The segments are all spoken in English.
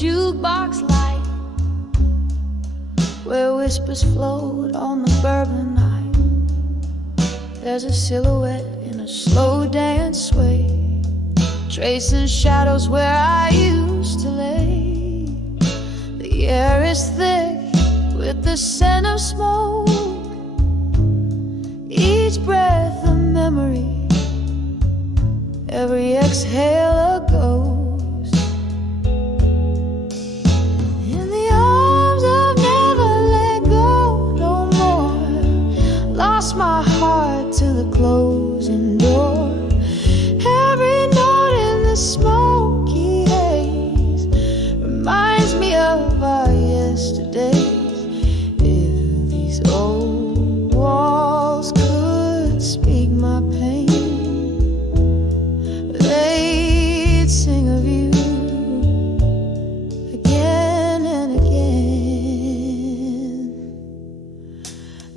jukebox light, where whispers float on the bourbon night. There's a silhouette in a slow dance sway, tracing shadows where I used to lay. The air is thick with the scent of smoke, each breath a memory, every exhale a ghost. In the arms I've never let go no more, lost my heart to the closing door. Every note in the smoky haze reminds me of our yesterdays. If these old walls could speak my pain, they'd sing of you again and again.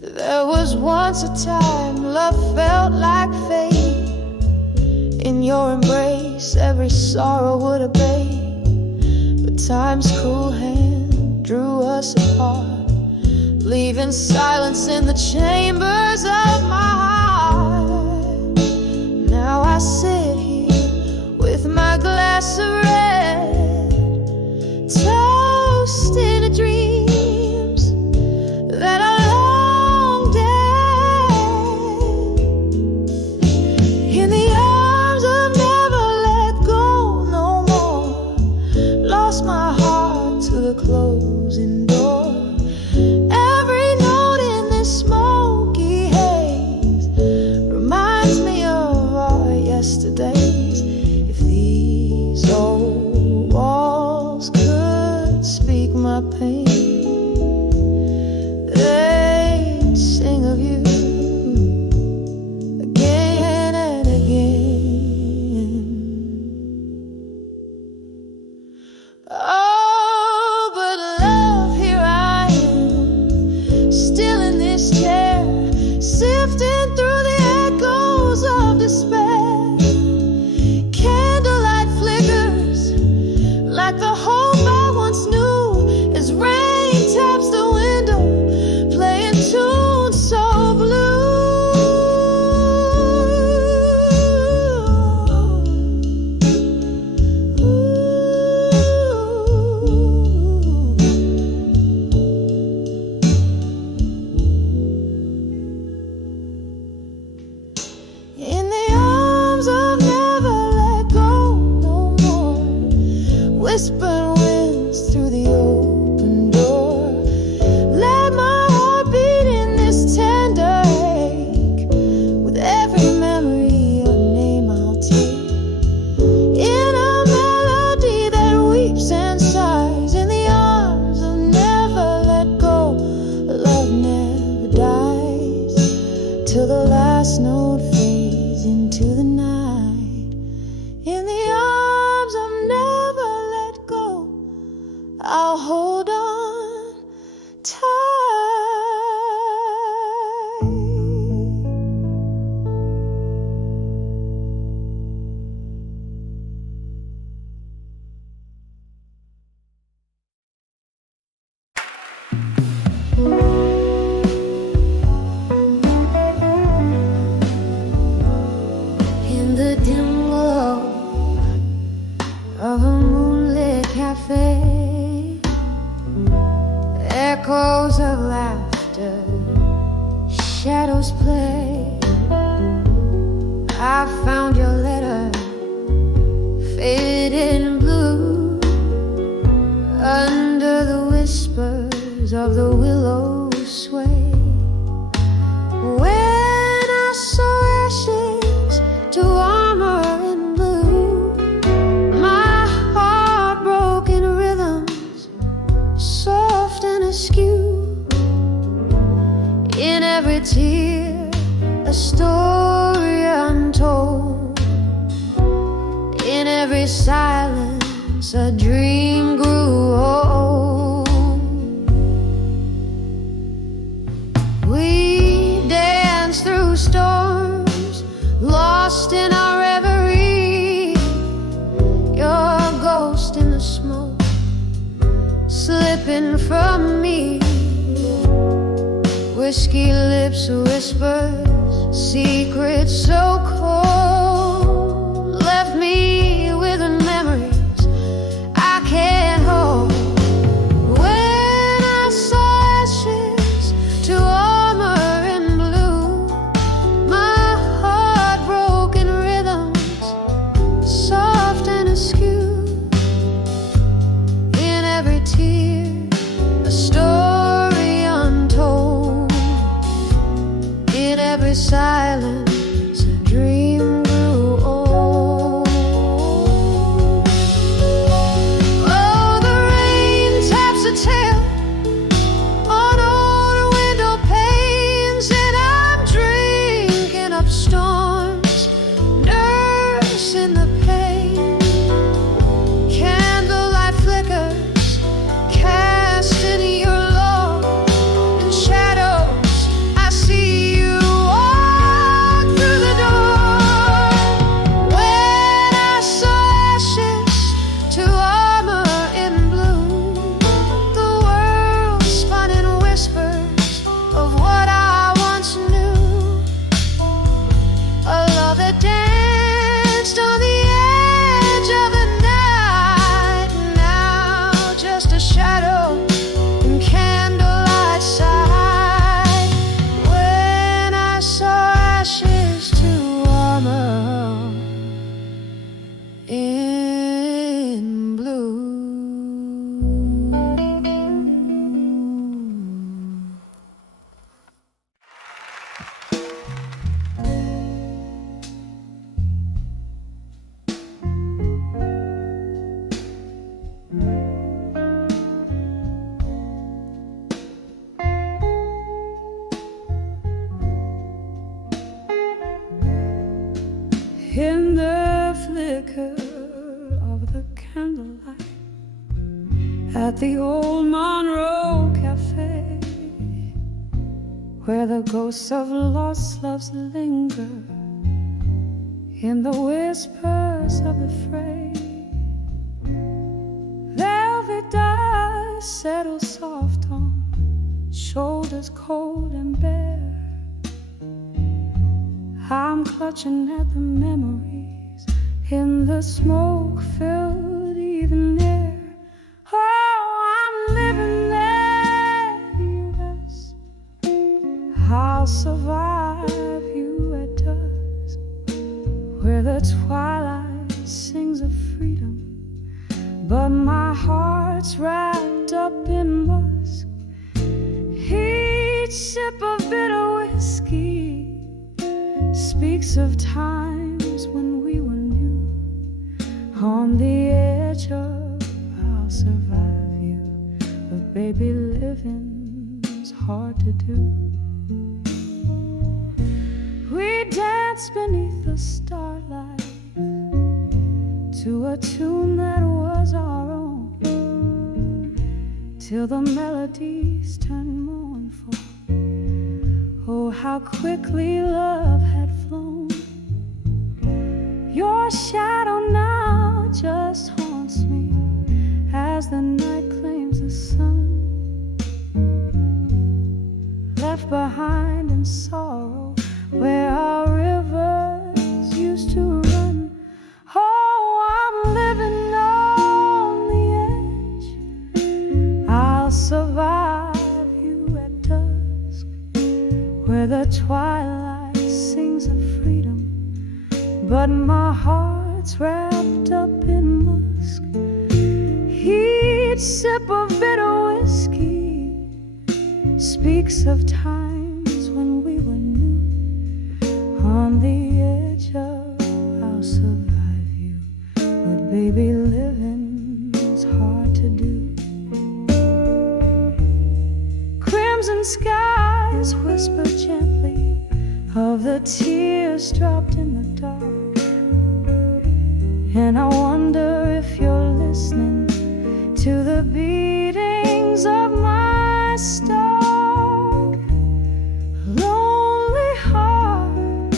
There was once a time love felt like fate. In your embrace every sorrow would obey, but time's cruel hand drew us apart, leaving silence in the chambers of my heart. Now I sit here with my glass of red, toasting to dreams that are long dead. In the arms of never let go no more, lost my heart to the closing door. Every note in this smoky haze reminds me of our yesterdays. If these old walls could speak my pain, they'd sing of you again and again. Oh, but love, here I am, still in this chair, sifting through the echoes of despair. Candlelight flickers like the hope I once knew, as rain taps the window, playing tunes so blue. In the arms of never let go no more, whisper winds through the open door. Let my heart beat in this tender ache, with every memory of name I'll take, in a melody that weeps and sighs. In the arms of never let go, love never dies, till the last note fades into the night. In the arms of never let go, I'll hold on tight. In the dim glow of a moonlit cafe, echoes of laughter, shadows play. I found your letter, faded in blue, under the whispers of the willows sway. When I saw ashes to armor in blue, my heart broke in rhythms soft and askew. In every tear a story untold, in every silence a dream grew old. We danced through storms, lost in our reverie, your ghost in the smoke, slipping from me. Whiskey lips whispers, secrets so cold, left me with memories I can't hold. When I saw ashes to armor in blue, my heart broke in rhythms soft and askew. In every tear, a story untold. In every silence, a dream grew old. Oh, the rain taps a tale on old window panes, and I'm drinking up storms, nursing the pain. Candlelight flickers, casting your love in shadows. I see you walk through the door. When I saw ashes to armor in blue, the world spun in whispers of what I once knew. A love that danced on the edge of the night, now just a shadow in candlelight side. When I saw ashes to armor in blue. In the flicker of the candlelight at the old Monroe Cafe, where the ghosts of lost loves linger, in the whispers of the fray, velvet dust settles soft on shoulders cold and bare. I'm clutching at the memories in the smoke-filled evening air. Oh, I'm living there, you rest. I'll survive you at dusk, where the twilight sings of freedom, but my heart's wrapped up in musk. Each sip of bitter whiskey speaks of times when we were new. On the edge of I'll survive you, but baby, living's hard to do. We danced beneath the starlight to a tune that was our own, till the melodies turned mournful. Oh, how quickly love had flown. Your shadow now just haunts me as the night claims the sun, left behind in sorrow where our rivers used to run. Oh, I'm living on the edge. I'll survive you at dusk, where the twilight sings of freedom, but my heart's wrapped up in musk. Each sip of bitter whiskey speaks of times when we were new. On the edge of I'll survive you, but baby, living's hard to do. Crimson skies whisper gently of the tears dropped in the dark, and I wonder if you're listening to the beatings of my stark, lonely heart.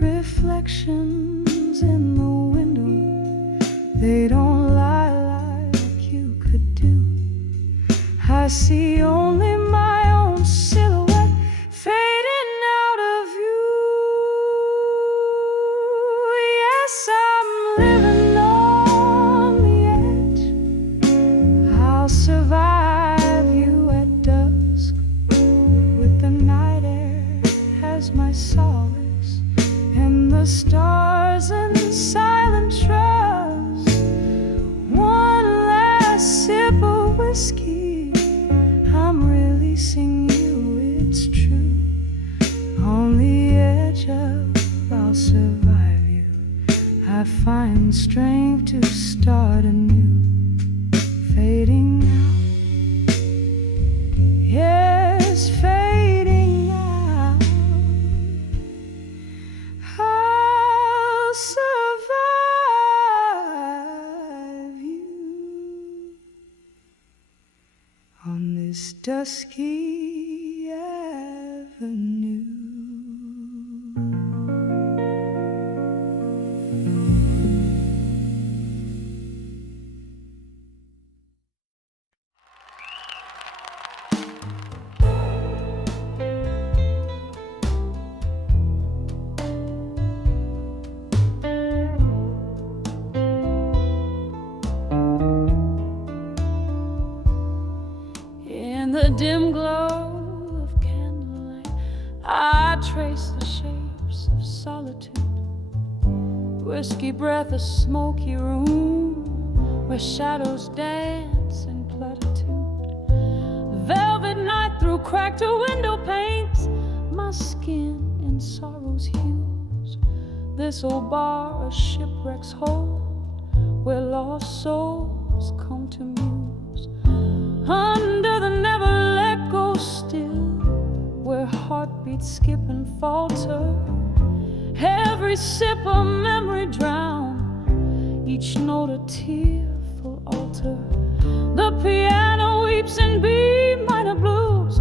Reflections in the window, they don't lie like you could do. see only my own silhouette fading out of you. Yes, I'm living on the edge. I'll survive you at dusk with the night air as my solace and the stars and silent trust. One last sip of whiskey, I'm releasing you, it's true. On the edge of I'll survive you, I find strength to start anew. Fading out, yes, fading out. I'll survive you on this dusky avenue. In the dim glow of candlelight, I trace the shapes of solitude. Whiskey breath, a smoky room where shadows dance in platitude. Velvet night through cracked window panes, my skin in sorrow's hues. This old bar, a shipwreck's hold, where lost souls come to muse. Under the never let go still, where heartbeats skip and falter. Every sip a memory drown, each note a tearful altar. The piano weeps in B minor blues,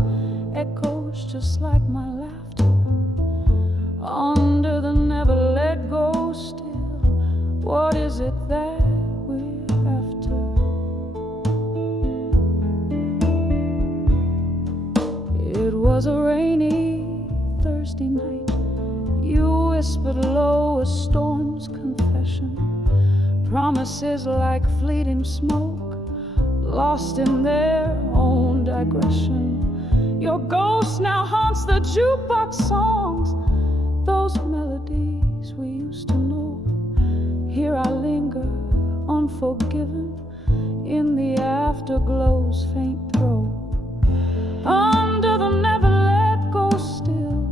echoes just like my laughter. Under the never let go still, what is it that we're after? It was a rainy Thursday night. You whispered low a storm's confession. Promises like fleeting smoke, lost in their own digression. Your ghost now haunts the jukebox songs, those melodies we used to know. Here I linger, unforgiven, in the afterglow's faint throe. Under the never let go still,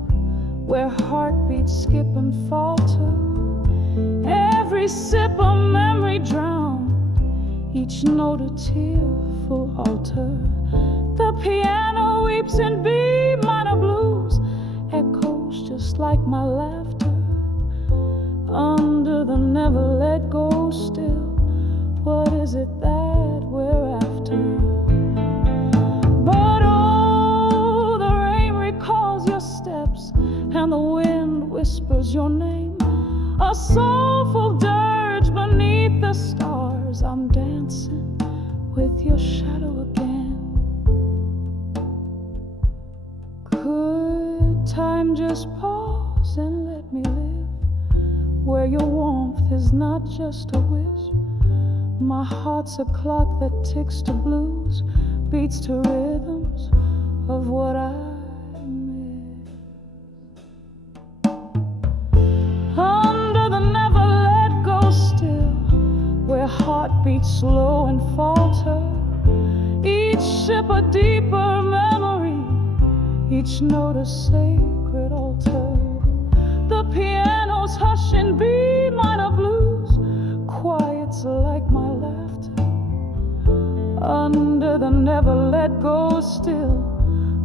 where heartbeats skip and falter. Every sip a memory drown, each note a tearful altar. The piano weeps in B minor blues, echoes just like my laughter. Under the never let go still, what is it that we're after? But oh, the rain recalls your steps, and the wind whispers your name. A soulful dirge beneath the stars, I'm dancing with your shadow again. Could time just pause and let me live, where your warmth is not just a wish? My heart's a clock that ticks to blues, beats to rhythms of what I miss. Under the never let go still, where heartbeats slow and falter. Each sip a deeper memory, each note a sacred altar. The piano's hush in B minor blues, quiets like my laughter. Under the never let go still,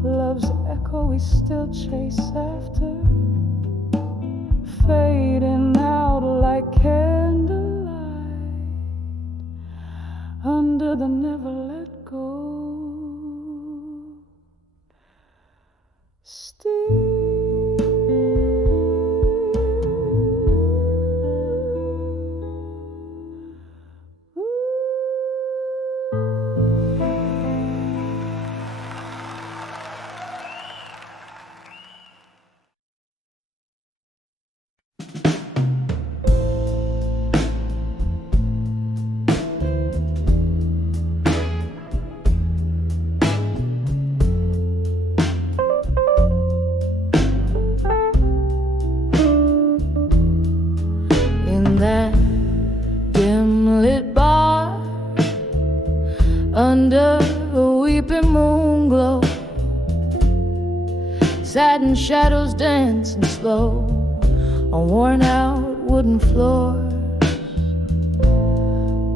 love's echo we still chase after. Fading out like candlelight, under the never let go still. under a weeping moon glow. Satin shadows dancing slow on worn out wooden floor.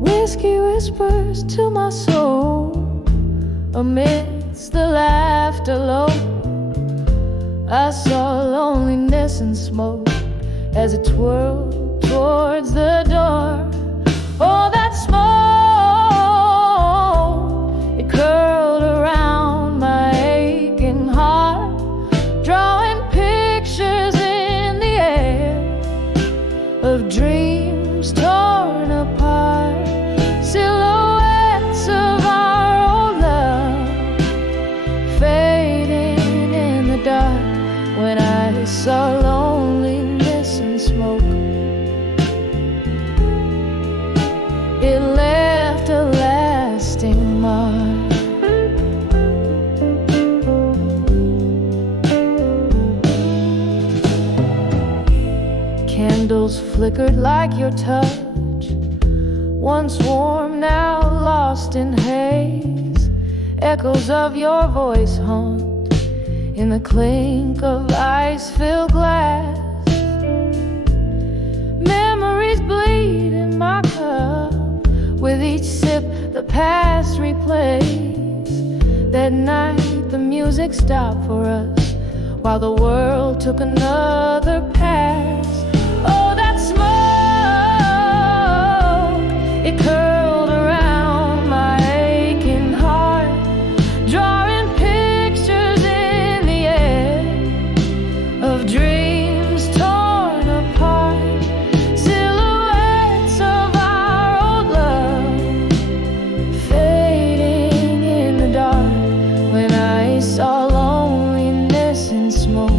Whiskey whispers to my soul amidst the laughter low. I saw loneliness and smoke as it twirled towards the door. Oh, that smoke, it curled around my aching heart, drawing pictures in the air of dreams torn apart, silhouettes of our old love fading in the dark. When I saw loneliness and smoke, it left a lasting mark. Candles flickered like your touch, once warm, now lost in haze. Echoes of your voice haunt in the clink of ice-filled glass. Memories bleed in my cup, with each sip the past replays. That night the music stopped for us, while the world took another pass. Oh, that smoke, it curled around my aching heart, drawing pictures in the air of dreams torn apart, silhouettes of our old love fading in the dark. When I saw loneliness and smoke,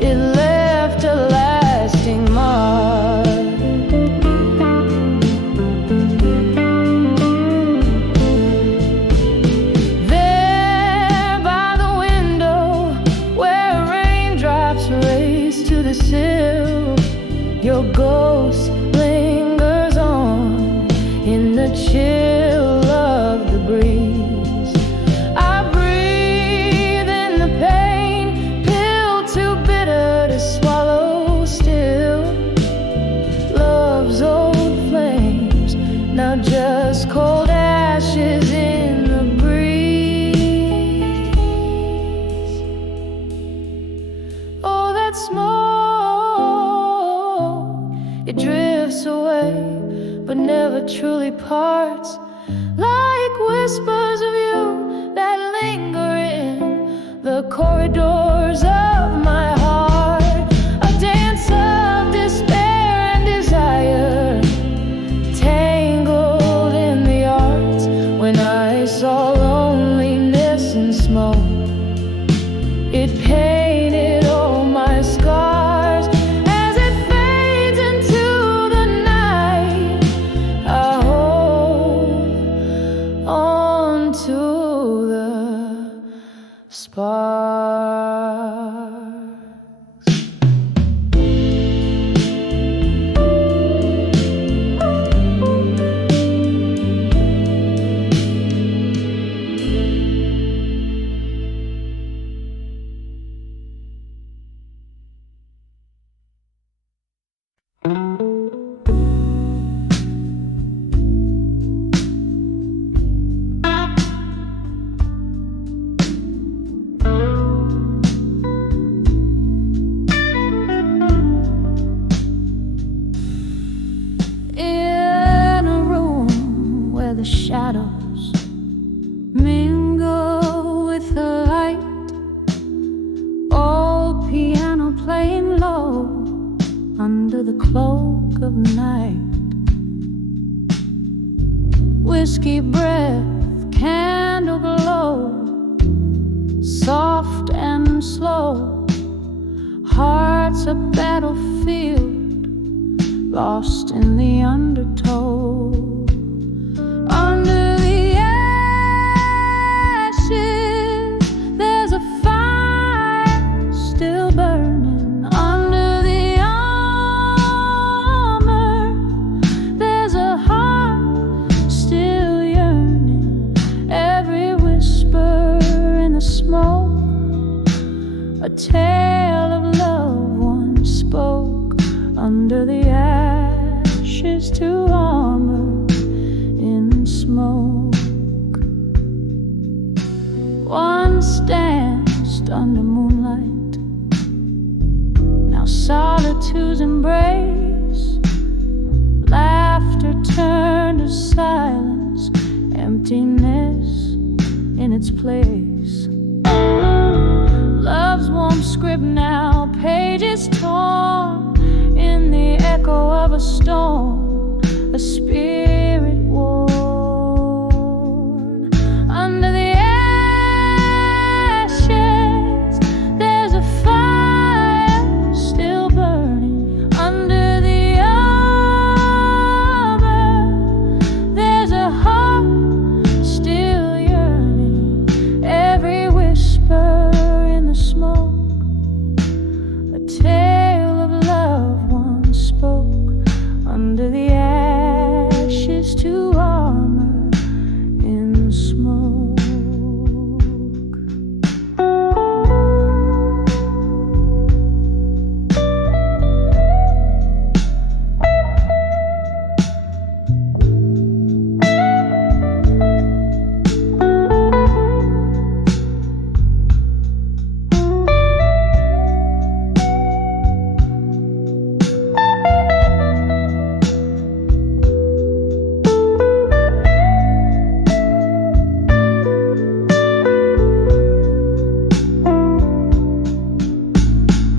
it left a lasting mark. There by the window where raindrops race to the sill, your ghost lingers on in the chill of the breeze. I breathe in the pain, pill too bitter to swallow still. Love's old flames, now just cold ashes in the breeze. Oh, that smoke, it drifts away, but never truly parts, like whispers of you that linger in the corridors of my heart. A dance of despair and desire, tangled in the arts. When I saw loneliness and smoke, it painted all my scars. As it fades into the night, I hold on to the sparks. In a room where the shadows mingle with the light, old piano playing low under the cloak of night. Whiskey breath, candle glow, soft and slow. Heart's a battlefield, lost in the undertow. Under the ashes, there's a fire still burning. Under the armor, there's a heart under the ashes to armor in smoke. Once danced under moonlight, now solitude's embrace. Laughter turned to silence, emptiness in its place. Love's warm script now, pages torn in the echo of a storm, a spirit worn. Under the ashes, there's a fire still burning. Under the armor, there's a heart still yearning. Every whisper in the smoke, a tale of love once spoke. Under the ashes to armor in smoke.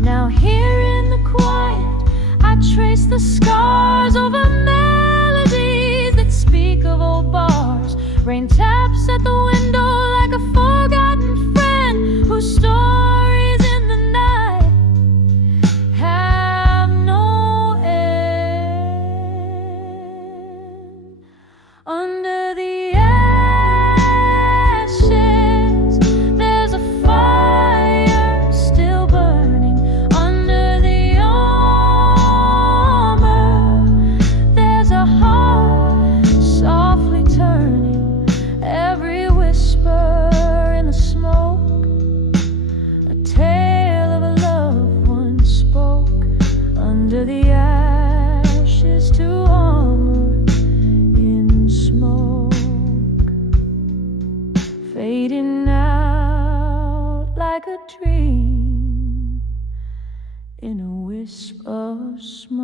Now here in the quiet, I trace the scars over melodies that speak of old bars. Rain taps at the window like a forgotten friend whose stories in the night have no end. Under the ashes, there's a fire still burning. Under the armor, there's a heart softly turning. Every whisper in the smoke, a tale of a love once spoke. Under the ashes to armor in smoke, fading out like a dream in a wisp of smoke.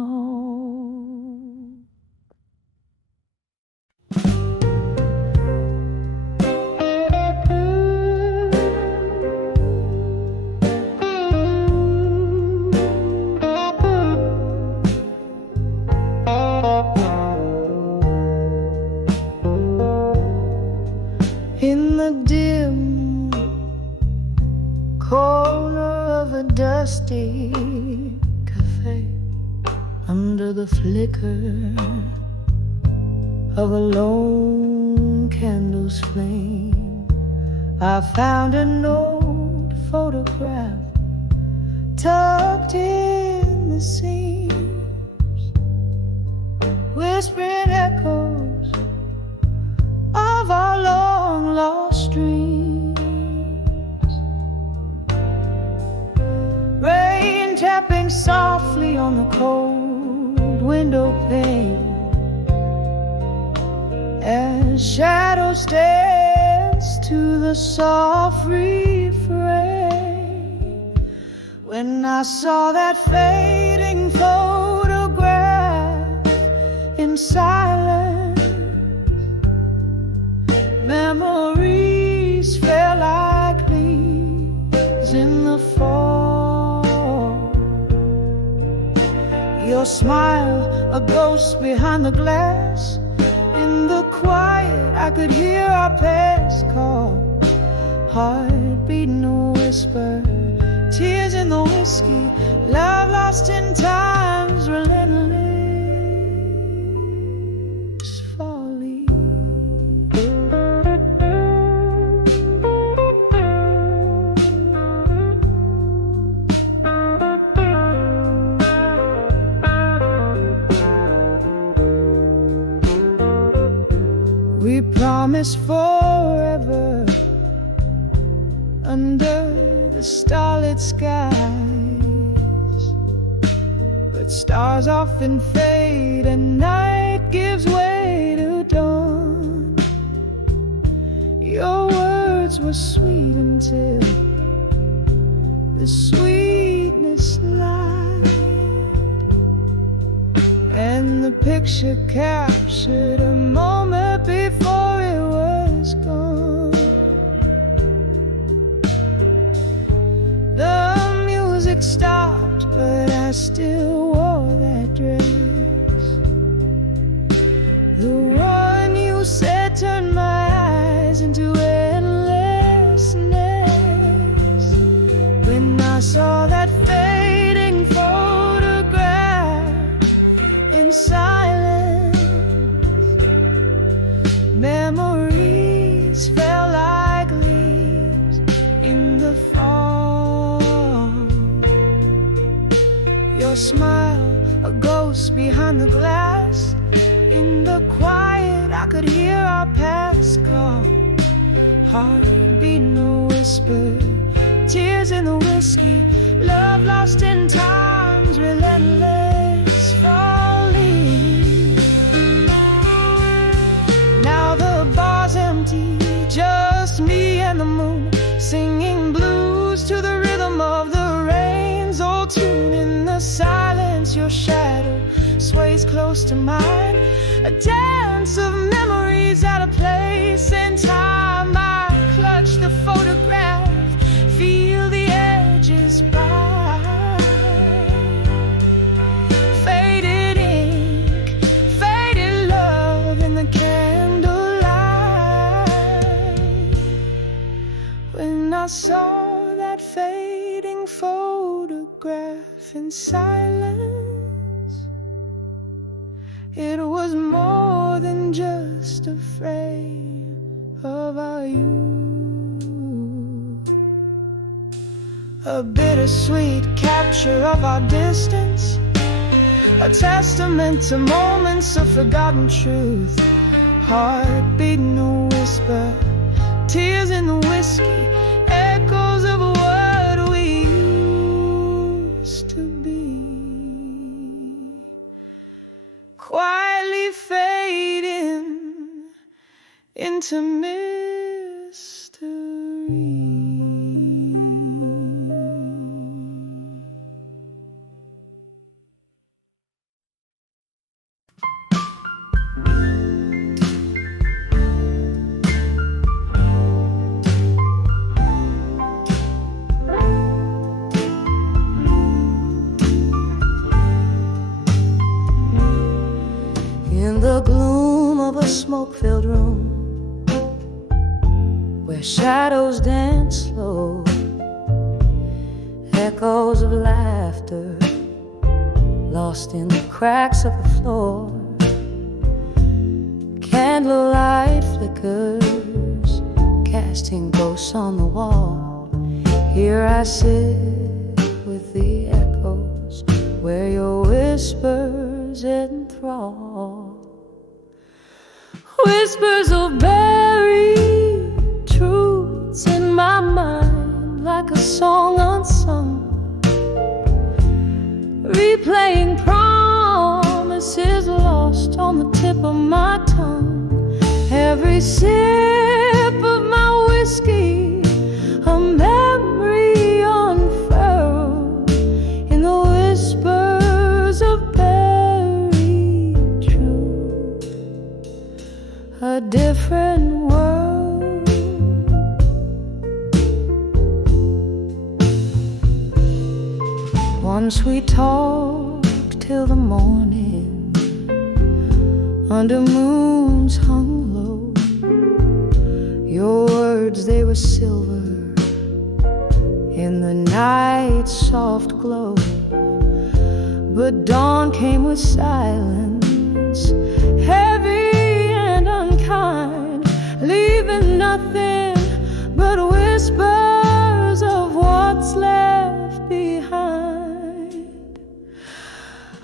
In the dim corner of a dusty cafe, under the flicker of a lone candle's flame, I found an old photograph tucked in the seams, whispering echoes of our long lost dreams. Rain tapping softly on the cold window pane, as shadows dance to the soft refrain. When I saw that fading photograph in silence, memories fell like leaves in the fall. Your smile, a ghost behind the glass. In the quiet, I could hear our past call. Heart beating a whisper, tears in the whiskey, love lost in time's relentless folly. We promised forever under the starlit skies, but stars often fade and night gives way to dawn. Your words were sweet until the sweetness lied, and the picture captured a moment before it was gone. The music stopped, but I still wore that dress. The one you said turned my eyes into endlessness. When I saw that fading photograph in silence, memories fell like leaves in the fall. Your smile, a ghost behind the glass. In the quiet, I could hear our past call. Heart beating a whisper, tears in the whiskey, love lost in time's relentless falling. Now the bar's empty, just me and the moon, singing blues to the rhythm of the rain's old tune. In the silence, your shadow sways close to mine, a dance of memories out of place and time. I clutch the photograph, feel the edges bright. Faded ink, faded love in the candlelight. When I saw that fading photograph in silence, it was more than just a frame of our youth, a bittersweet capture of our distance, a testament to moments of forgotten truth. Heart beating a whisper, tears in the whiskey, echoes of what we used to be. Quietly fading into mystery. In the gloom of a smoke-filled room, where shadows dance slow, echoes of laughter lost in the cracks of the floor. Candlelight flickers, casting ghosts on the wall. Here I sit with the echoes, where your whispers enthrall. Whispers of buried truths in my mind, like a song unsung, replaying promises lost on the tip of my tongue. Every sip of my whiskey, a memory unfurled in the whispers of buried truth. A different world. Once we talked till the morning, under moons hung low. Your words, they were silver in the night's soft glow. But dawn came with silence, heavy and unkind, leaving nothing but whispers of what's left behind.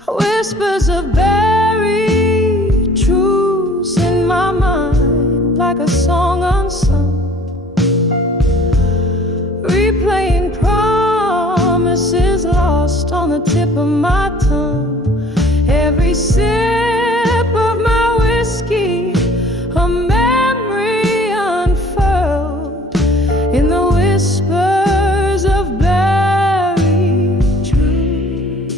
Whispers of buried truths in my mind, like a song unsung, replaying promises lost on the tip of my tongue. sip of my whiskey, a memory unfurled in the whispers of buried truth.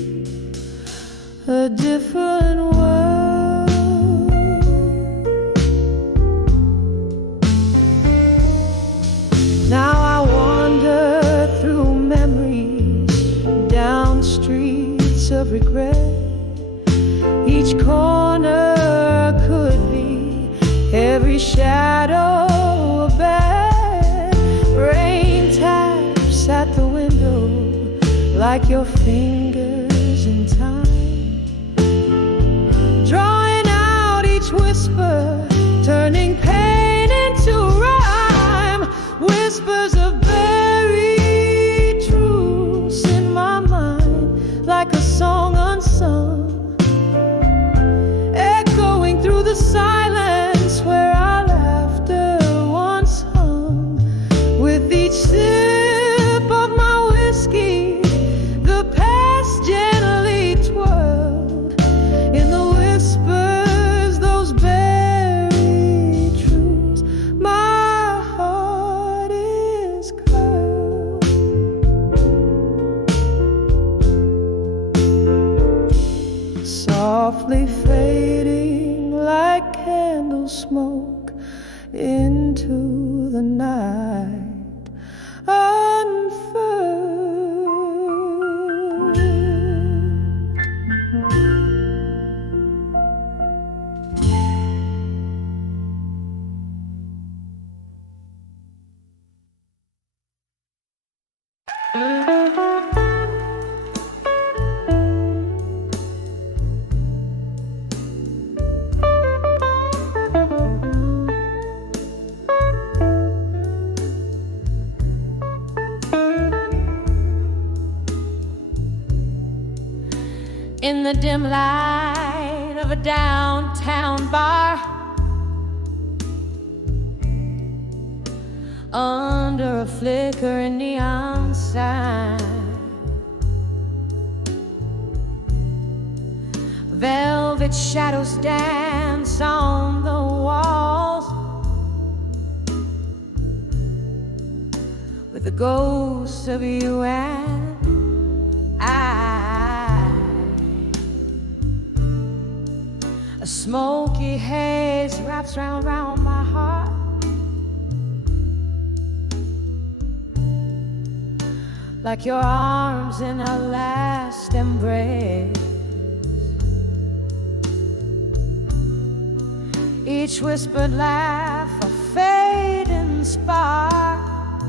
A different world. Now I wander through memories, down streets of regret. Each corner could be, every shadow a bed. Rain taps at the window like your fingers in time, drawing out each whisper, turning pain into rhyme. Whispers of buried truths in my mind, like a song unsung, echoing through the silence where our laughter once hung. With each sip of my whiskey, the past gently twirled in the whispers, those buried truths. My heart is curled, softly fading like candle smoke into the night, unfurled. In the dim light of a downtown bar, under a flickering neon sign, velvet shadows dance on the walls with the ghosts of you and I. A smoky haze wraps round my heart, like your arms in a last embrace. Each whispered laugh a fading spark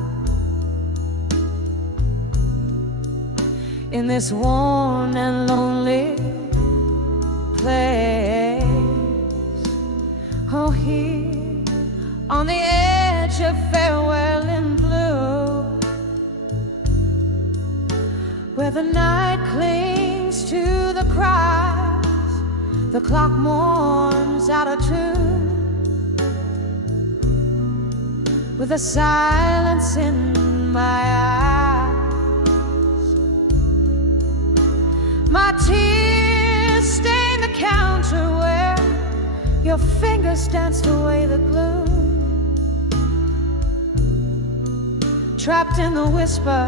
in this worn and lonely place. Oh, here on the edge of farewell in blue, where the night clings to the cries, the clock mourns out of tune, with a silence in my eyes. My tears stain the counter where your fingers danced away the gloom, trapped in the whisper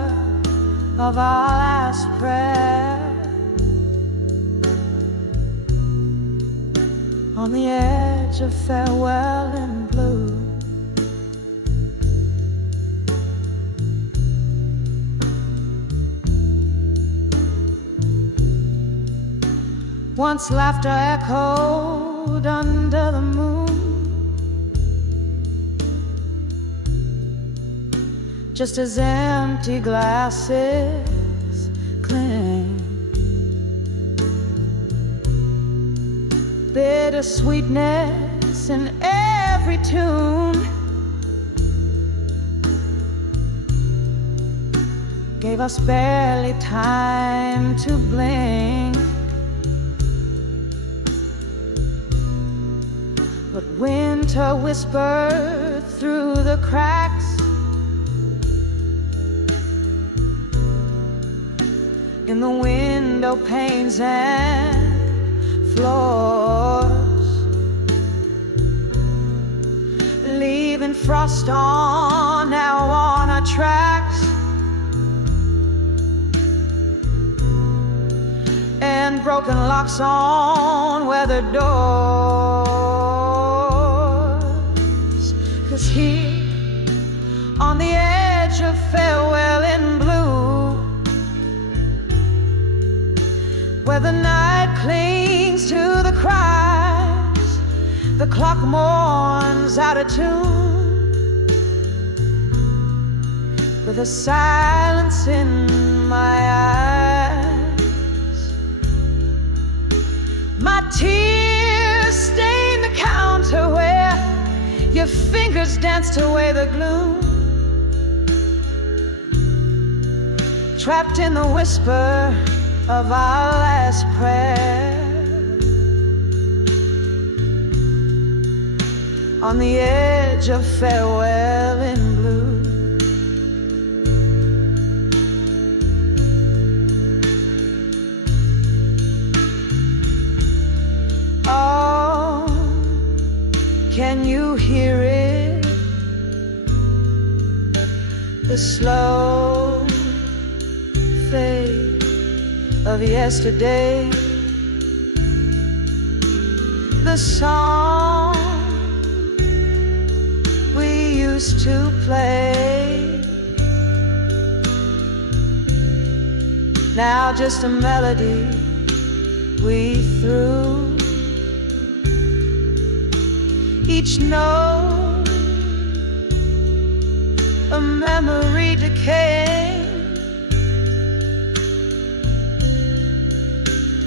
of our last prayer, on the edge of farewell in blue. Once laughter echoed under the moon, just as empty glasses cling. Bitter sweetness in every tune gave us barely time to blink. But winter whispered through the cracks, in the window panes and floors, leaving frost on now on our tracks, and broken locks on weathered doors. 'Cause here on the edge of farewell in blue, where the night clings to the cries, the clock mourns out of tune, with a silence in my eyes. My tears stain the counter where your fingers danced away the gloom, trapped in the whisper of our last prayer, on the edge of farewell in blue. Oh, can you hear it? The slow fade of yesterday, the song we used to play, now just a melody we threw. Each note a memory decaying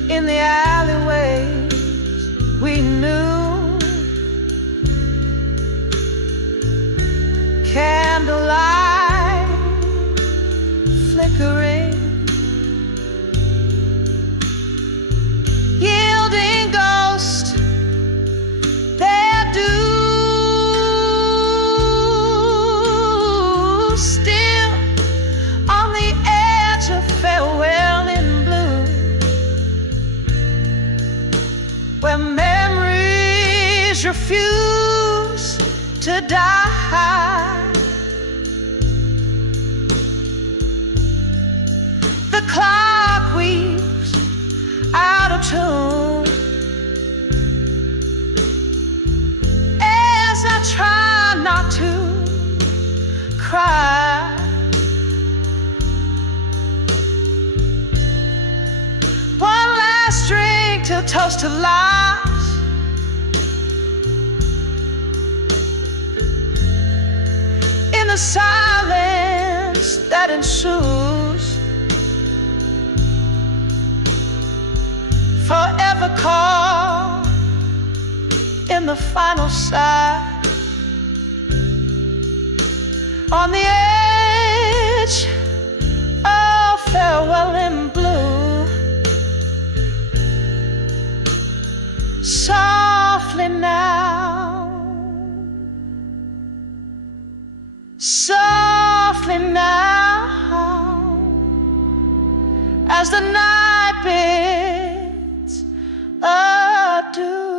in the alleyways we knew. Candlelight flickering, yielding ghost their due, still on the edge of farewell in blue, where memories refuse to die. The clock weaves out of tune as I try not to cry. One last drink to toast to lives, in the silence that ensues, forever caught in the final sigh, on the edge of farewell in blue. Softly now, softly now, as the night bids adieu.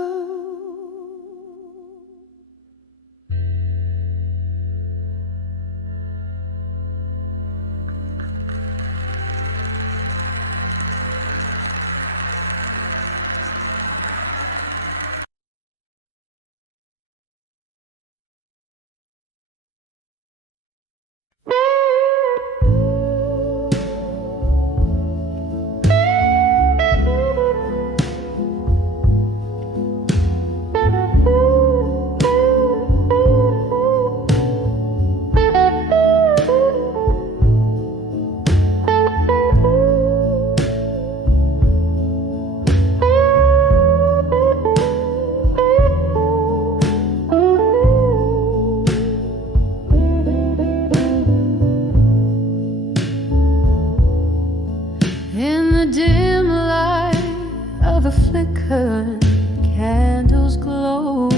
Candles glow,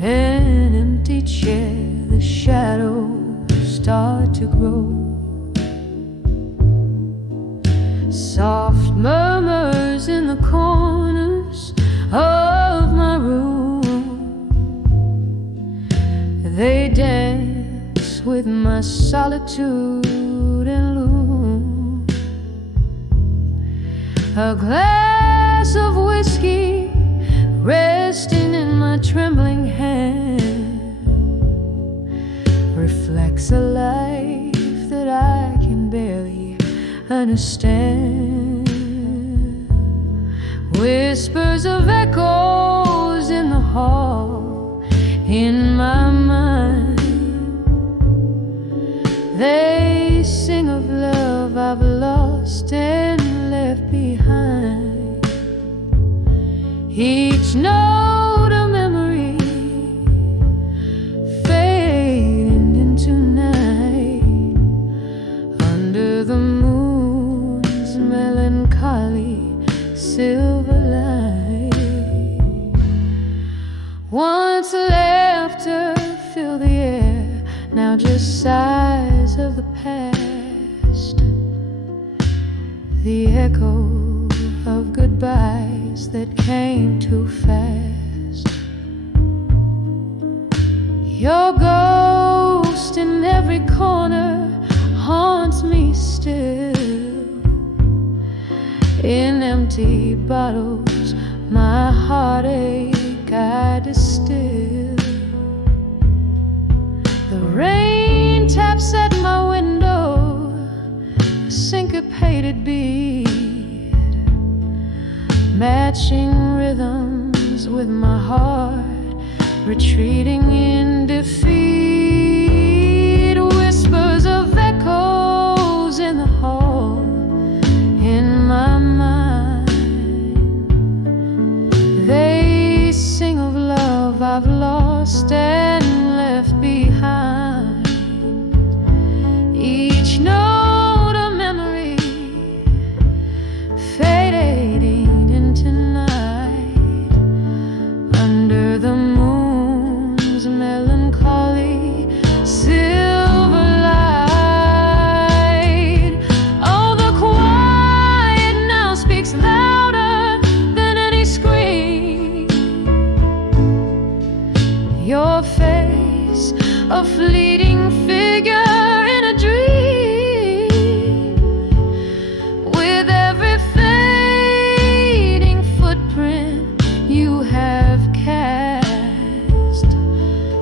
an empty chair, the shadows start to grow. Soft murmurs the corners of my room. They dance with my solitude and loom. A glass of whiskey resting in my trembling hand reflects a life that I can barely understand. Whispers of echoes in the hall in my mind. They sing of love I've lost and left behind. Each note a memory fading into night under the moon's melancholy silver light. Once laughter filled the air, now just sighs of the past. The echo of goodbyes that came too fast. Your ghost in every corner haunts me still. In empty bottles my heartache I distill. The rain taps at my window, a syncopated beat, matching rhythms with my heart retreating in defeat. Whispers of echoes in the hall in my mind. They sing of love I've lost and left behind. Each note a memory fading into night under the moon's melancholy silver light. Oh, the quiet now speaks louder than any scream. Your face, a fleeting figure in a dream. With every fading footprint you have cast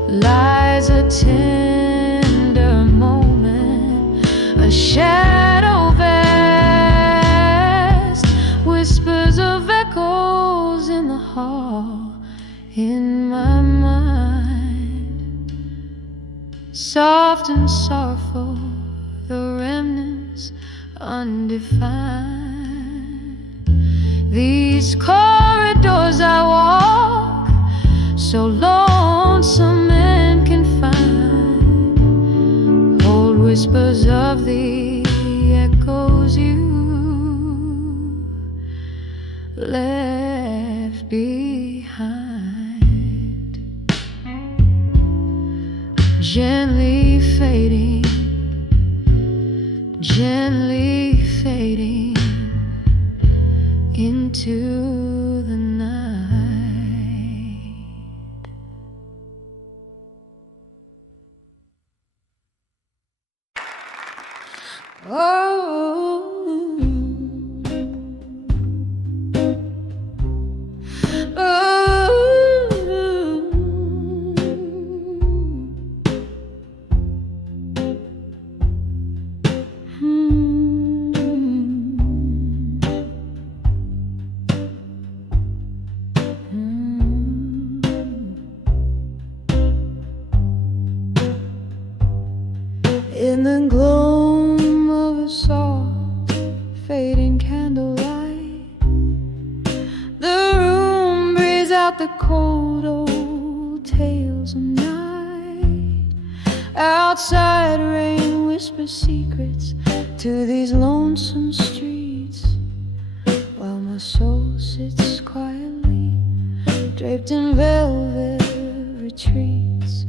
lies a tender moment, a shadow vast. Whispers of echoes in the hall in my mind. Soft and sorrowful, the remnants undefined. These corridors I walk, so lonesome and confined, hold whispers of the echoes you left behind. Gently fading, gently fading into the night. Oh, in the gloam of a soft fading candlelight, the room breathes out the cold old tales of night. Outside rain whispers secrets to these lonesome streets, while my soul sits quietly draped in velvet retreats.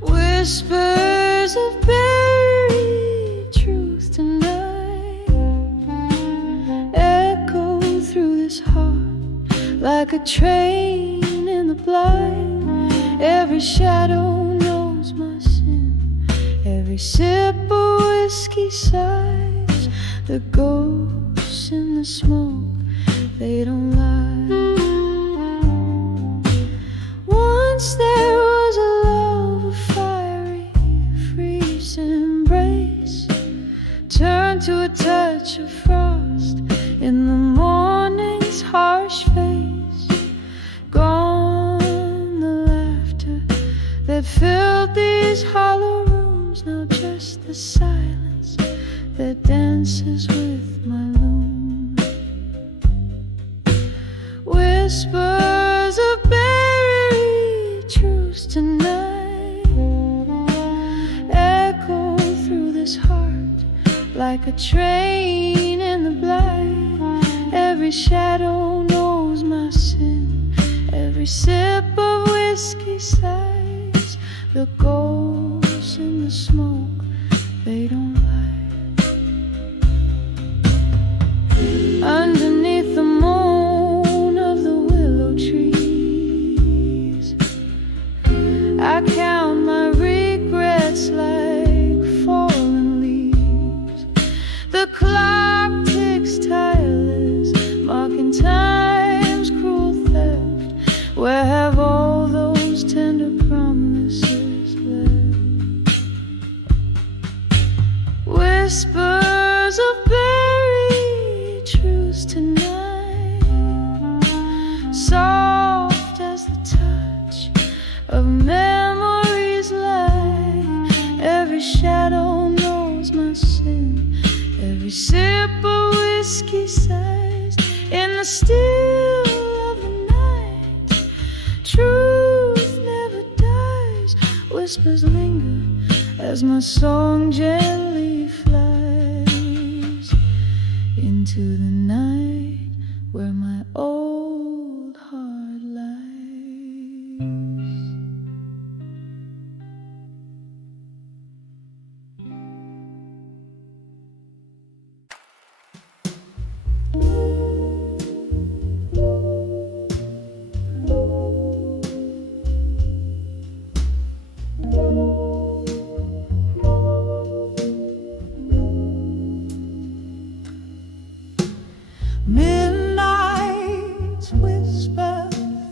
Whispers of buried truth tonight echo through this heart. like a train in the blind. Every shadow knows my sin. Every sip of whiskey sighs. The ghosts in the smoke, they don't lie. Once there was a love, a fiery, freezing embrace, turned to a touch of frost in the morning's harsh face. Gone the laughter that filled these hollow rooms, now just the silence that dances with my loom. Whispers of buried truths tonight echo through this heart like a train in the blind. Every shadow knows my sin. Every sip of whiskey sighs. The ghosts in the smoke, they don't lie. Underneath the moan of the willow trees, I count my regrets like fallen leaves. The clock ticks tireless, marking time's cruel theft. Where have all those tender promises left? Whispers of buried truths tonight, soft as the touch of memories lie. Every shadow knows my sin. Every sip of whiskey sighs in the still of the night. Truth never dies. Whispers linger as my song gently flies into the night where my old heart lies. Midnight's whisper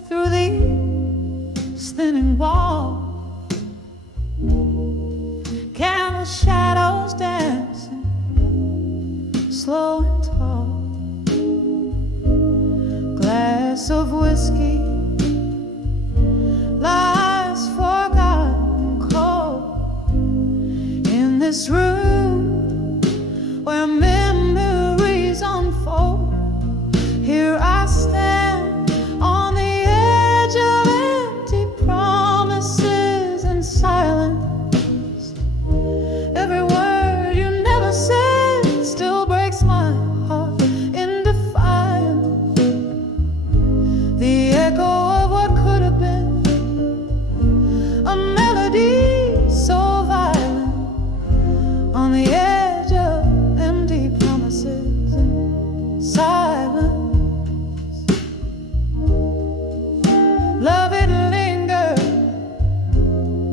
through these thinning walls, candle shadows dancing slow and tall. Glass of whiskey lies forgotten cold in this room where memories unfold. Here I stand on the edge of empty promises and silence. Every word you never said still breaks my heart in defiance. The echo of what could have been, a melody so violent on the edge of empty promises and silence. Love it linger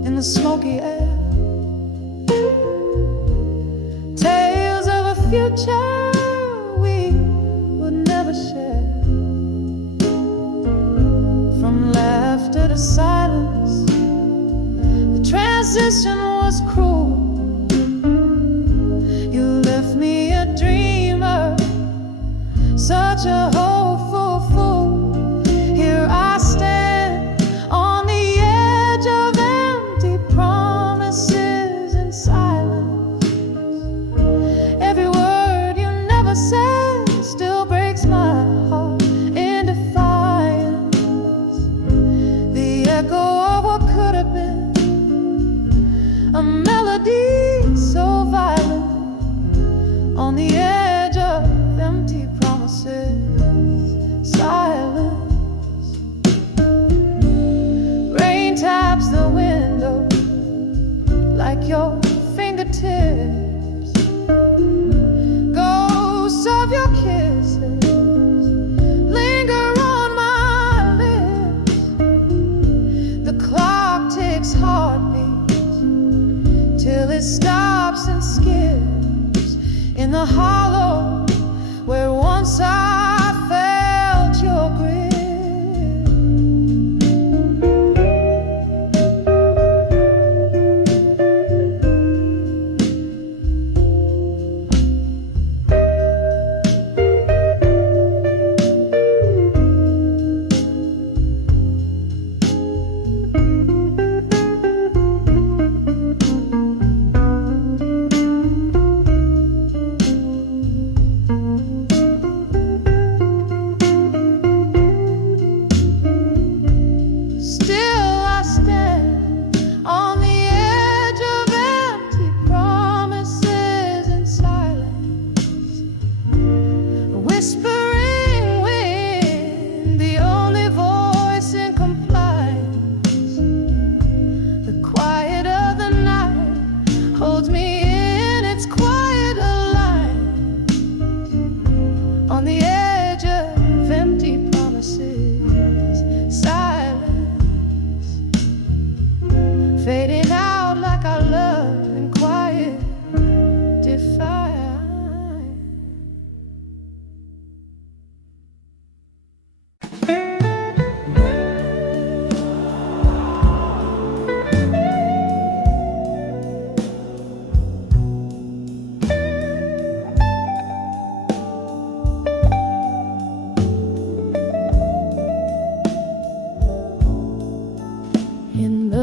in the smoky air. Tales of a future we would never share. From laughter to silence, the transition was cruel. You left me a dreamer, such a hopeful fool. Here I stand on the edge of empty promises and silence. Every word you never said still breaks my heart in defiance. The echo of what could have been, a melody so violent on the edge of empty promises, silence. Rain taps the window like your fingertips. Ghosts of your kisses linger on my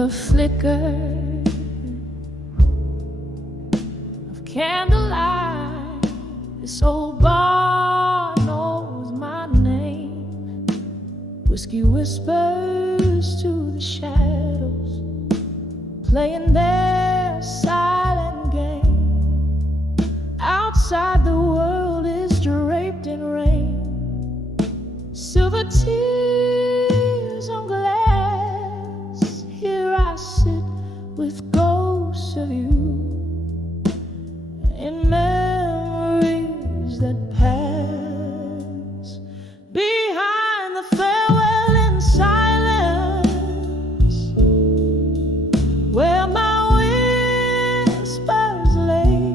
the flicker of candlelight. This old bar knows my name. Whiskey whispers to the shadows, playing their silent game. Outside the world is draped in rain. Silver tears on glass. Here I sit with ghosts of you in memories that pass. Behind the farewell in silence, where my whispers lay,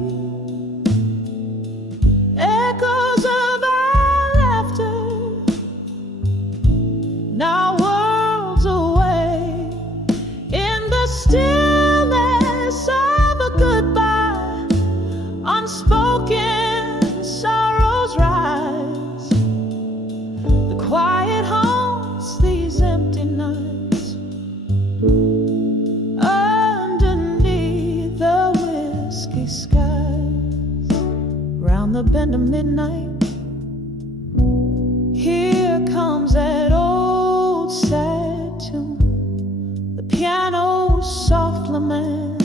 echoes of our laughter, now worlds away. In the stillness of a goodbye, unspoken sorrows rise. The quiet haunts these empty nights, underneath the whiskey skies. Round the bend of midnight, here comes that old sad tune, the piano's soft lament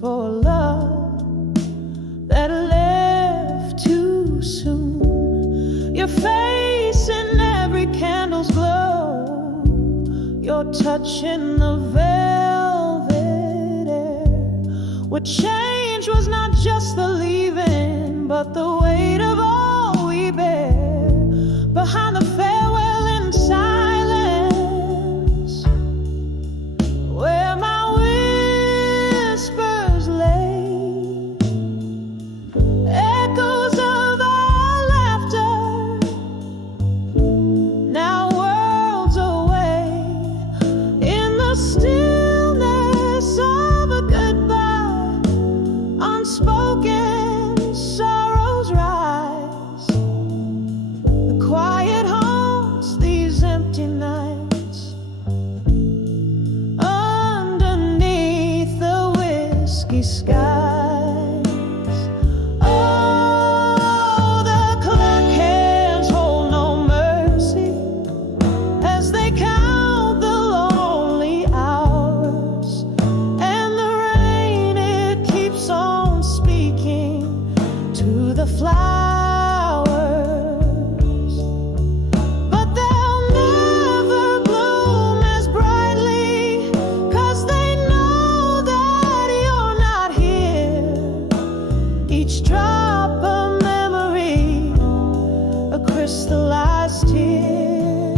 for a love that left too soon. Your face in every candle's glow, your touch in the velvet air. What changed was not just the leaving, but the weight of all we bear. Behind the farewell in silence, where my whispers lay, echoes of our laughter, now worlds away. In the stillness of a goodbye, unspoken sorrows rise. The quiet haunts these empty nights, underneath the whiskey skies. Oh, the clock hands hold no mercy as they count the lonely hours, and the rain, it keeps on speaking to the flowers. But they'll never bloom as brightly, 'cause they know that you're not here. Each drop a memory, a crystallized tear.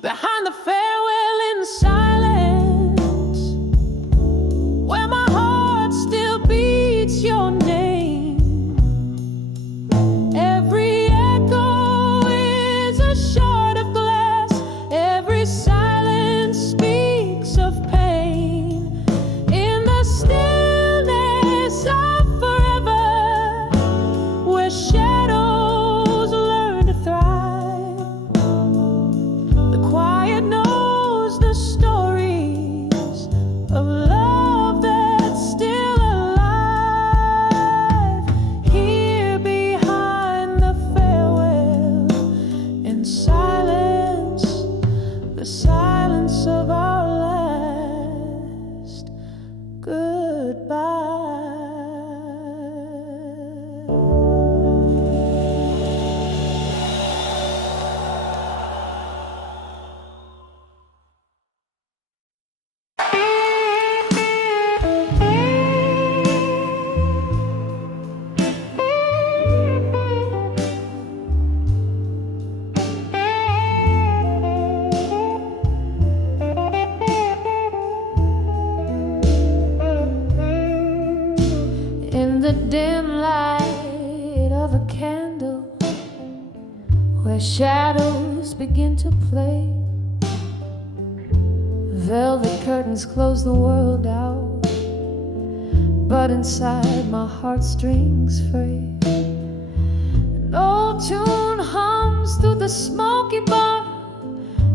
Behind the farewell in silence, where my heart still beats your name. Every echo is a shard of glass, every silence speaks of pain. In the stillness of forever, where shadows learn to thrive, the quiet knows the stories of love that's still alive. Here behind the farewell in silence, the silence of our last goodbye. In the dim light of a candle, where shadows begin to play, velvet curtains close the world out, but inside my heartstrings fray. An old tune hums through the smoky bar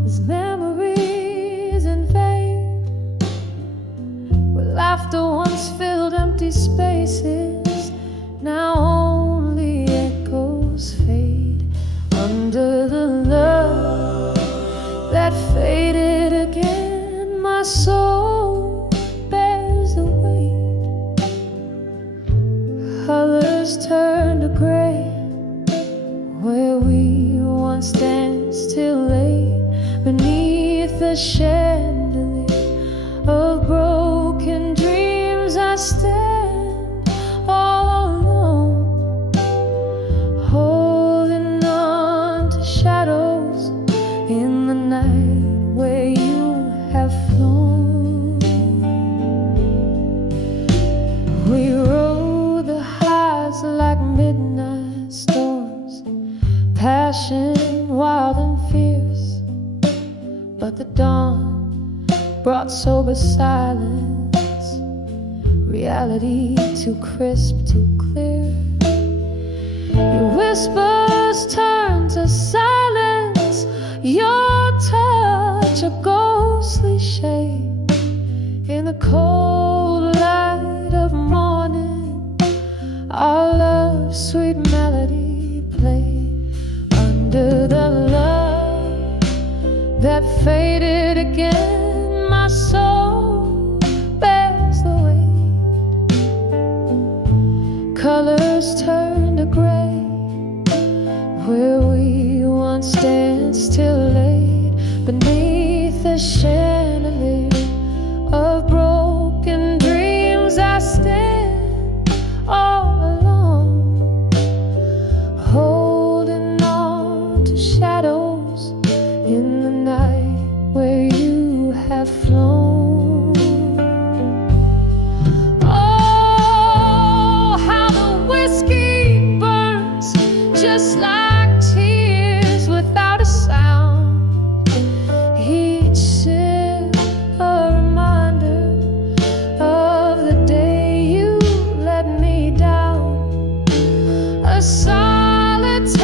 as memories invade. faces, now only echoes fade under the love that faded again. My soul bears the weight. Colors turn to gray where we once danced till late beneath the chandelier of broken dreams. I stand all alone, holding on to shadows in the night where you have flown. We rode the highs like midnight storms, passion wild and fierce, but the dawn brought sober silence, reality too crisp, too clear. Your whispers turn to silence, your touch a ghostly shade. In the cold light of morning, our love's sweet melody played under the love that faded again. My soul bears the weight. Colors turn to gray where we once danced till late beneath the chandelier of broken dreams. I stand all alone, holding on to shadows in the night where you have flown. Oh, how the whiskey burns just like tears without a sound. Each sip a reminder of the day you let me down. A solitary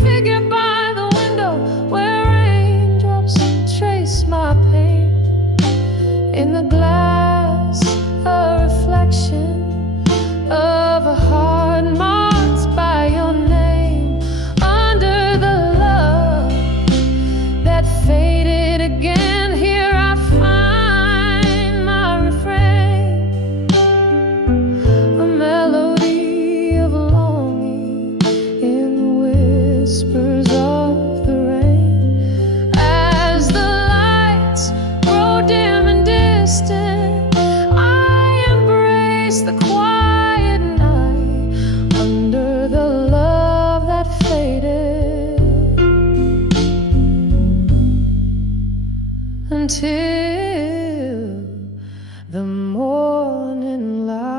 figure by the window where raindrops trace my pain. In the glass, a reflection of a heart marked by your name. Under the love that faded again, here I find my refrain, a melody of longing in the whispers of the rain. As the lights grow dim and distant, I embrace the quiet night under the love that faded until the morning light.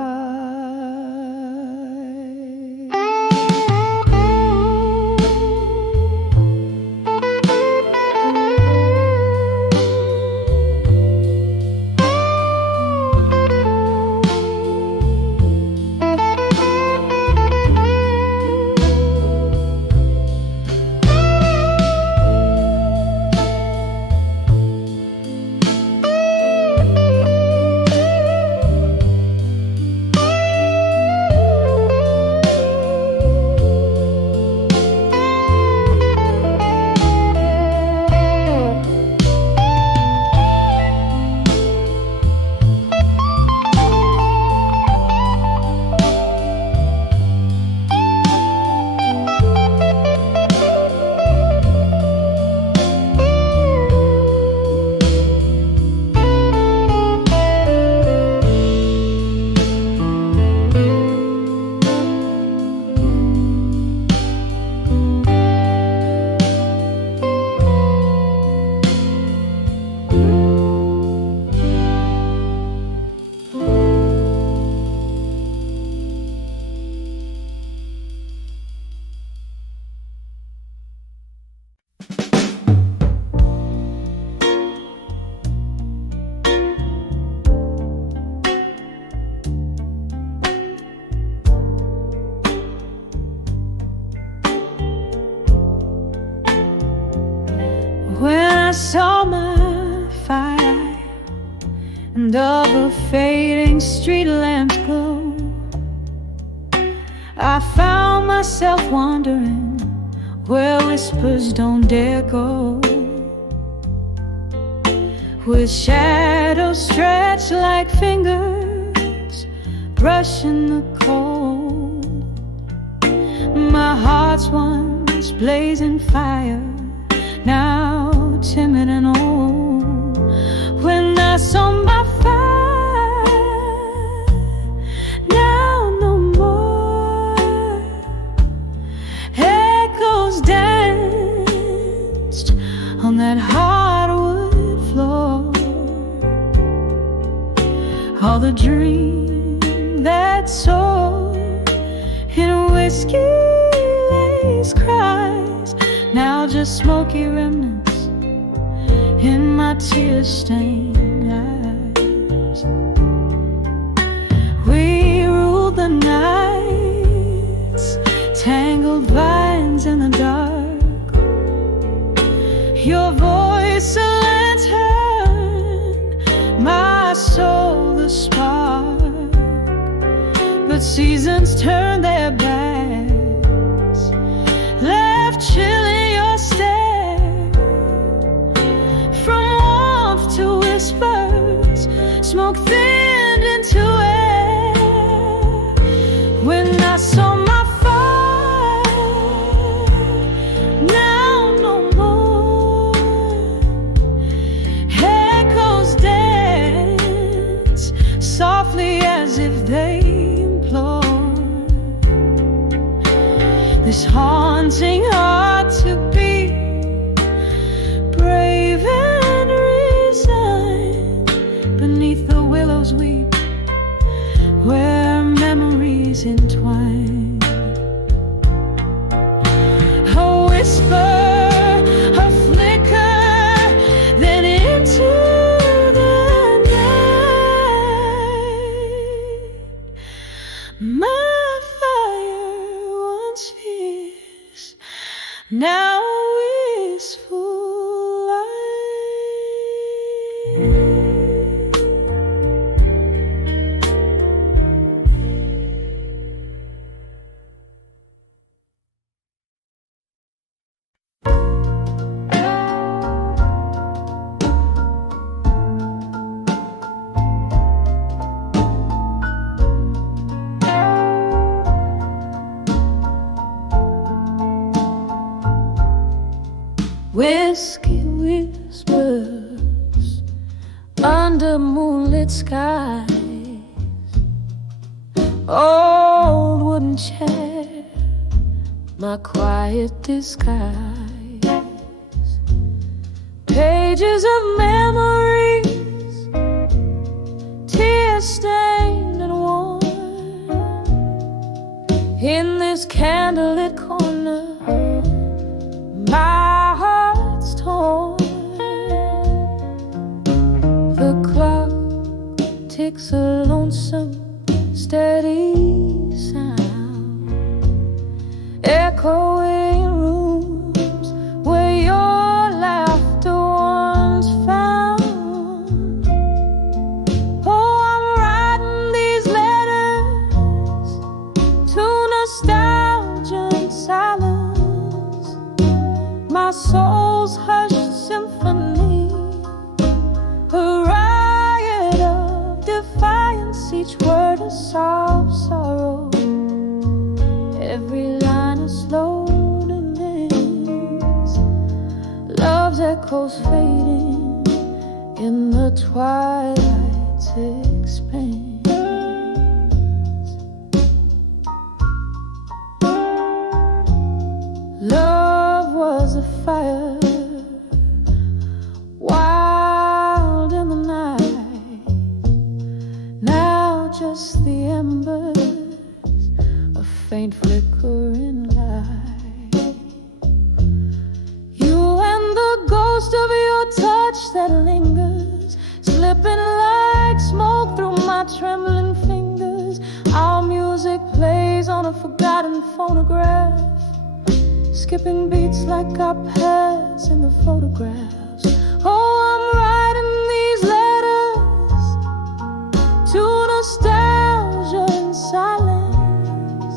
I saw my fire and of a fading street lamp's glow, I found myself wondering where whispers don't dare go, with shadows stretched like fingers brushing the cold. My heart's once blazing fire, now timid and old. When I saw my fire, now no more. Echoes danced on that hardwood floor. All the dream that soared in whiskey-laced cries, now just smoky remnants in my tear-stained eyes. We ruled the nights, tangled vines in the dark. Your voice a lantern, my soul the spark. But seasons turned their backs, left chilling your stare. From warmth to whispers, smoke thinned into air. When I saw my fire, now no more. Echoes dance softly as if they this haunting heart to be brave and resigned. Beneath the willows weep, where memories entwine. A whisper, a flicker, then into the night. Now wistful light. Whiskey whispers under moonlit skies, old wooden chair, my quiet disguise. Pages of memories, tear-stained and worn, in this candlelit corner, my heart's torn. The clock ticks a lonesome, steady sound, echoing rooms where your laughter once found. Oh, I'm writing these letters to nostalgia and silence, my soul's hushed symphony, a riot of defiance, each word a sob sorrow, every line a slow delays, love's echoes fading in the twilight's expanse. Love was a fire, wild in the night, now just the embers, a faint flickering light. You and the ghost of your touch that lingers, slipping like smoke through my trembling fingers. Our music plays on a forgotten phonograph, skipping beats like our past in the photographs. Oh, I'm writing these letters to nostalgia and silence,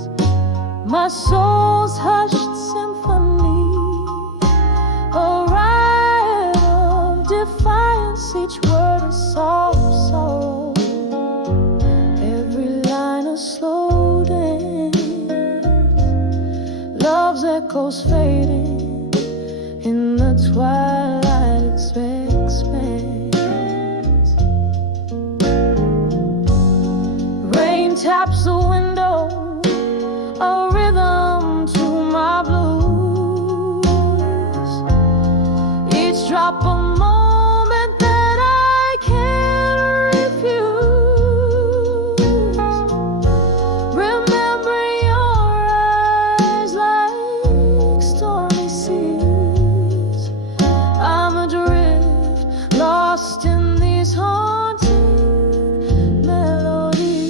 our soul's hushed symphony, a riot of defiance, each word a soft sorrow, every line a slow dance. Love's echoes fading in the twilight expanse. Rain taps the window, a rhythm to my blues. Each drop a moment that I can't refuse. Remembering your eyes like stormy seas. I'm adrift, lost in these haunting melodies.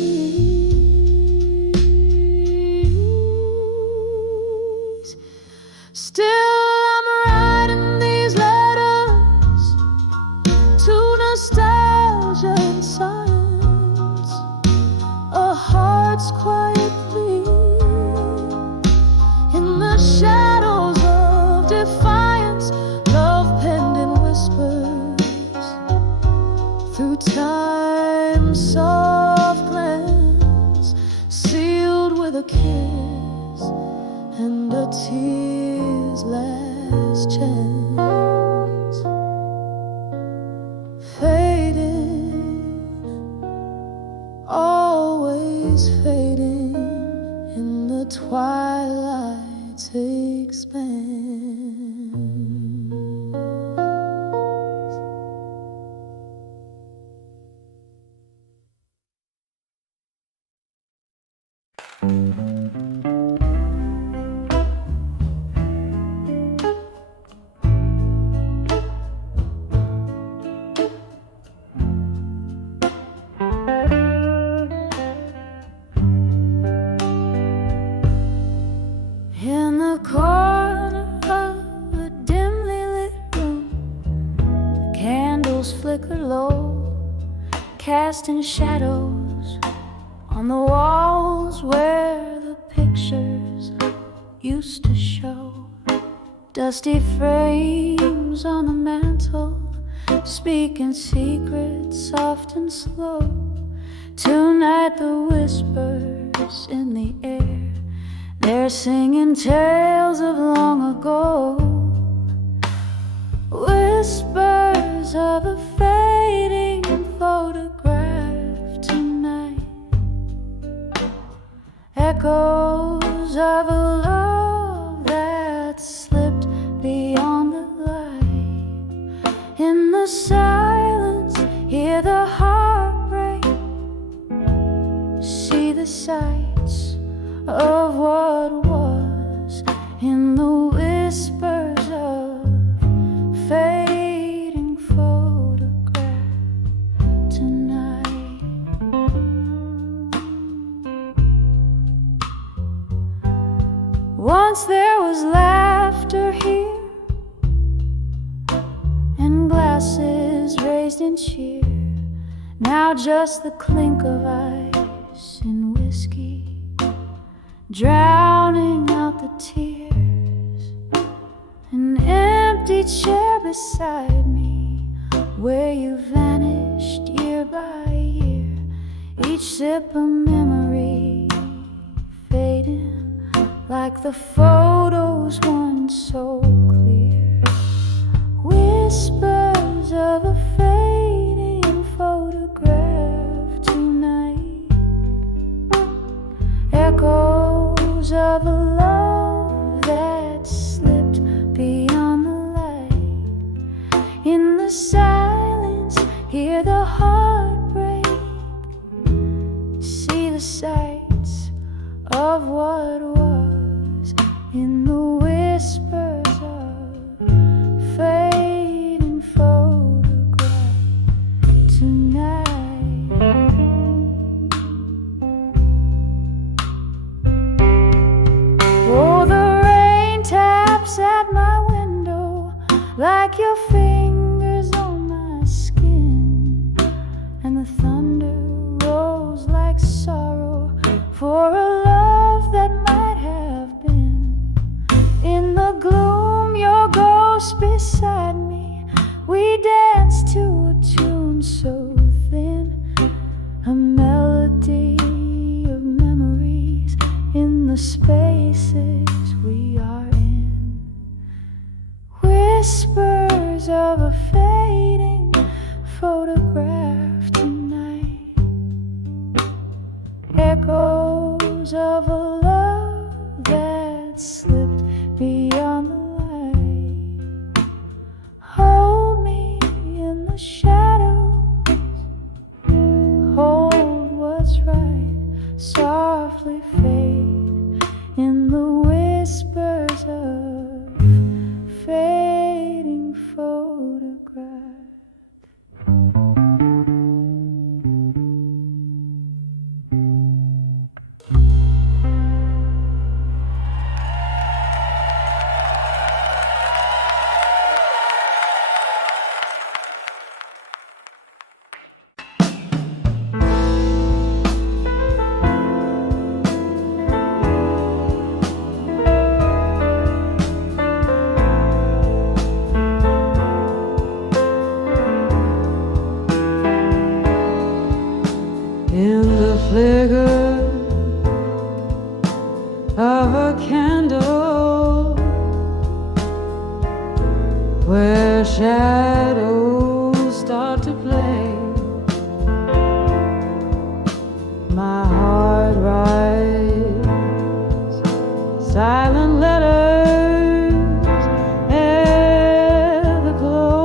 Still I'm writing these letters to nostalgia and science, a heart's quiet plea in the shadows of defiance. Love penned in whispers through time's soft glance, sealed with a kiss and a tear's last chance. Fading, always fading in the twilight's expanse. In the corner of a dimly lit room, candles flicker low, casting shadows on the walls where the pictures used to show. Dusty frames on the mantle, speaking secrets soft and slow. Tonight the whispers in the air, they're singing tales of long ago. Whispers of a fading photograph tonight, echoes of a love that slipped beyond the light. In the silence, hear the heartbreak, see the sights of what was. In the whispers of fading photograph tonight. Once there was laughter here and glasses raised in cheer. Now just the clink of ice in whiskey, drowning out the tears. An empty chair beside me, where you vanished year by year. Each sip a memory fading like the photos once so clear. Whispers of a fading photograph tonight, echoes of a love that slipped beyond the light. In the silence, hear the heartbreak, see the sights of what was. In the whispers of fading photograph tonight. Oh, the rain taps at my window like your fingers on my skin, and the thunder rolls like sorrow for a love that might have close beside me. We dance to a tune so thin, a melody of memories in the spaces we are in. Whispers of a fading photograph tonight, echoes of a love that slipped beyond the light. Hold me in the shadows, hold what's right, softly fade in the whispers of fading photograph. In the flicker of a candle, where shadows start to play, my heart writes silent letters at the close.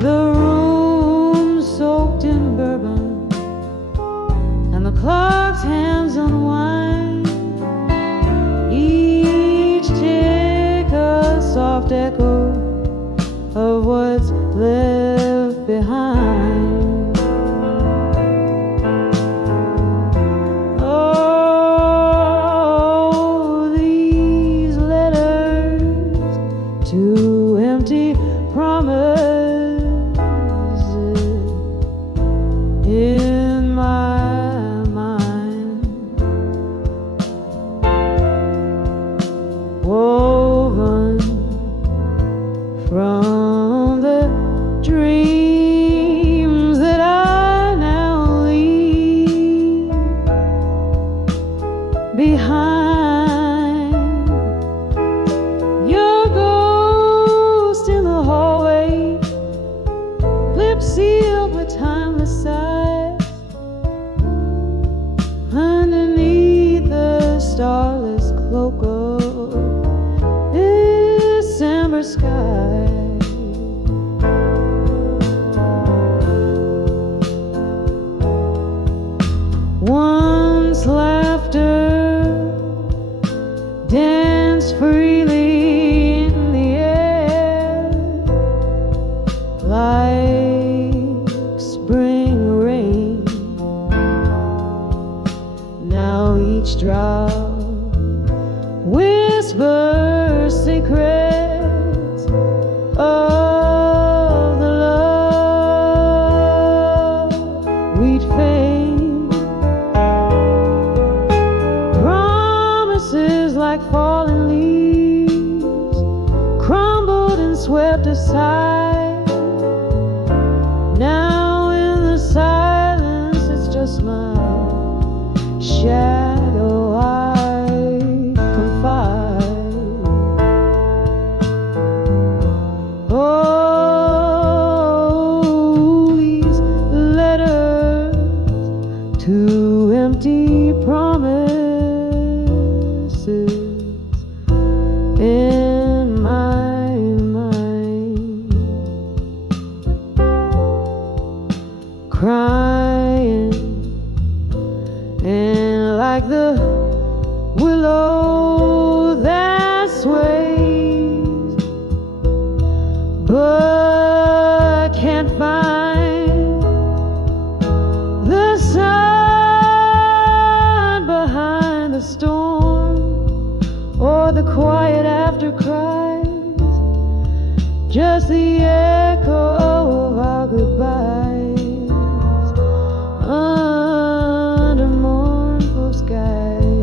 The room soaked in bourbon, and the clock's hands unwind, each tick a soft echo of what's left behind. Oh, these letters to empty promises in my mind, woven from the dreams that I now leave behind. Your ghost in the hallway, lips sealed with timeless sighs, underneath the starless cloak of December sky. Once laughter danced freely in the air, like spring rain. Now each drop whispers secrets of the love we'd fade. Promises like fallen leaves, crumbled and swept aside. Now in the silence, it's just my shadow I confide. Oh, these letters to empty promises in my mind, crying and like the willow that sways, but can't find the sun behind the storm, or the quiet after cries, just the echo of our goodbyes under mournful skies.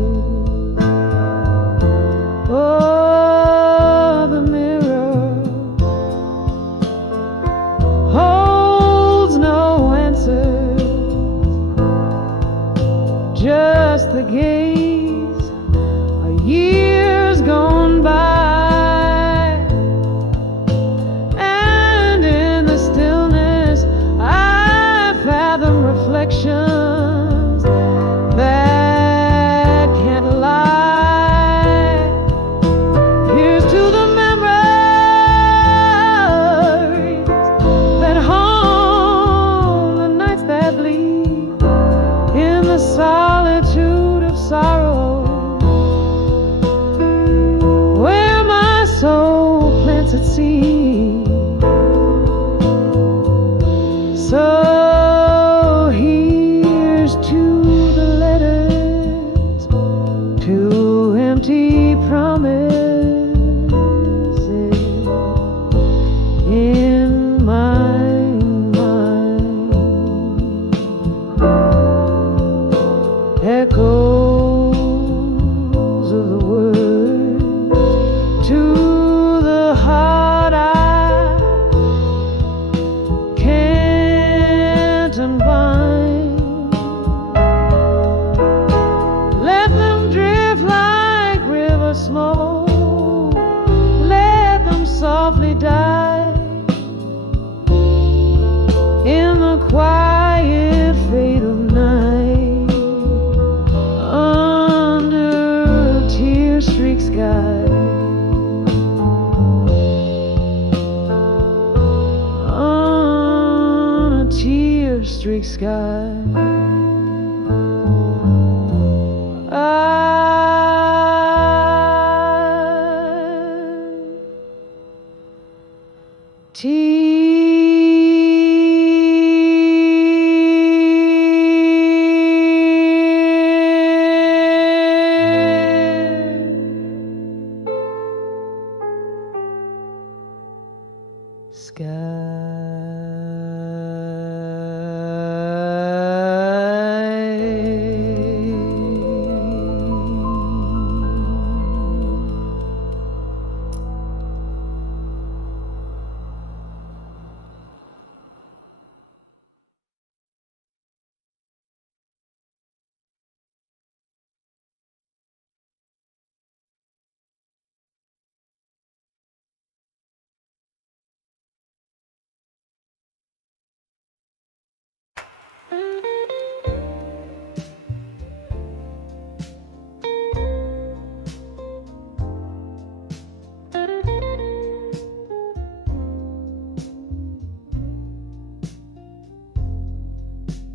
just the gaze of years gone by, and in the stillness I fathom reflections that can't lie. Here's to the memories that haunt the nights that bleed in the solitude of sorrow, where my soul plants its seed. So here's to the letters, to empty promises in my mind, echoes of the words to the heart I can't unbind. Let them drift like river smoke, let them softly die in the quiet fade of night, under a tear-streaked sky, on a tear-streaked sky.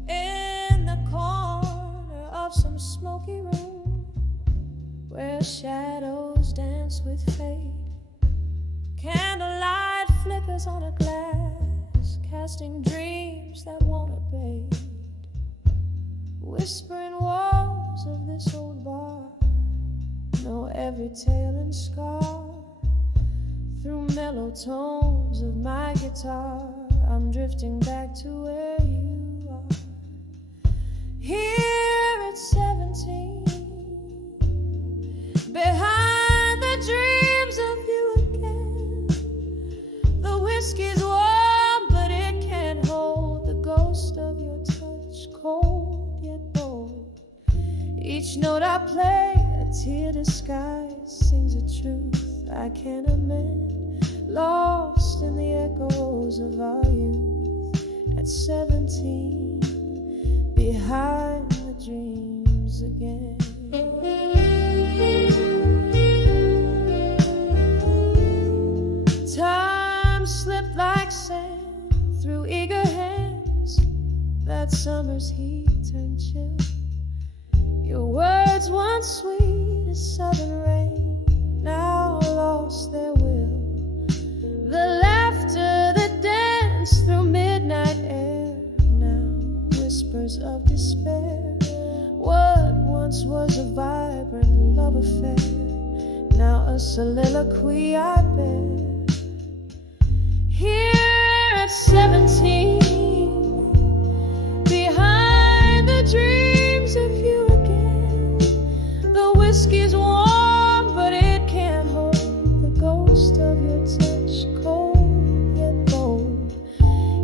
In the corner of some smoky room, where shadows dance with fate, candlelight flickers on a glass, casting dreams that won't abate. Whispering walls of this old bar know every tale and scar. Through mellow tones of my guitar, I'm drifting back to where you are. Here at 17, behind the dreams of you again. The whiskey's warm, but it can't hold the ghost of your touch, cold yet bold. Each note I play, a tear disguised, sings a truth I can't amend. Lost in the echoes of our youth at 17, behind the dreams again. Time slipped like sand through eager hands. That summer's heat turned chill. Your words once sweet as southern rain, now lost their will. The laughter that danced through midnight air, now whispers of despair. What once was a vibrant love affair, now a soliloquy I bear. Here at 17, behind the dreams of you again. The whiskey's warm, but it can't hold the ghost of your touch, cold yet bold.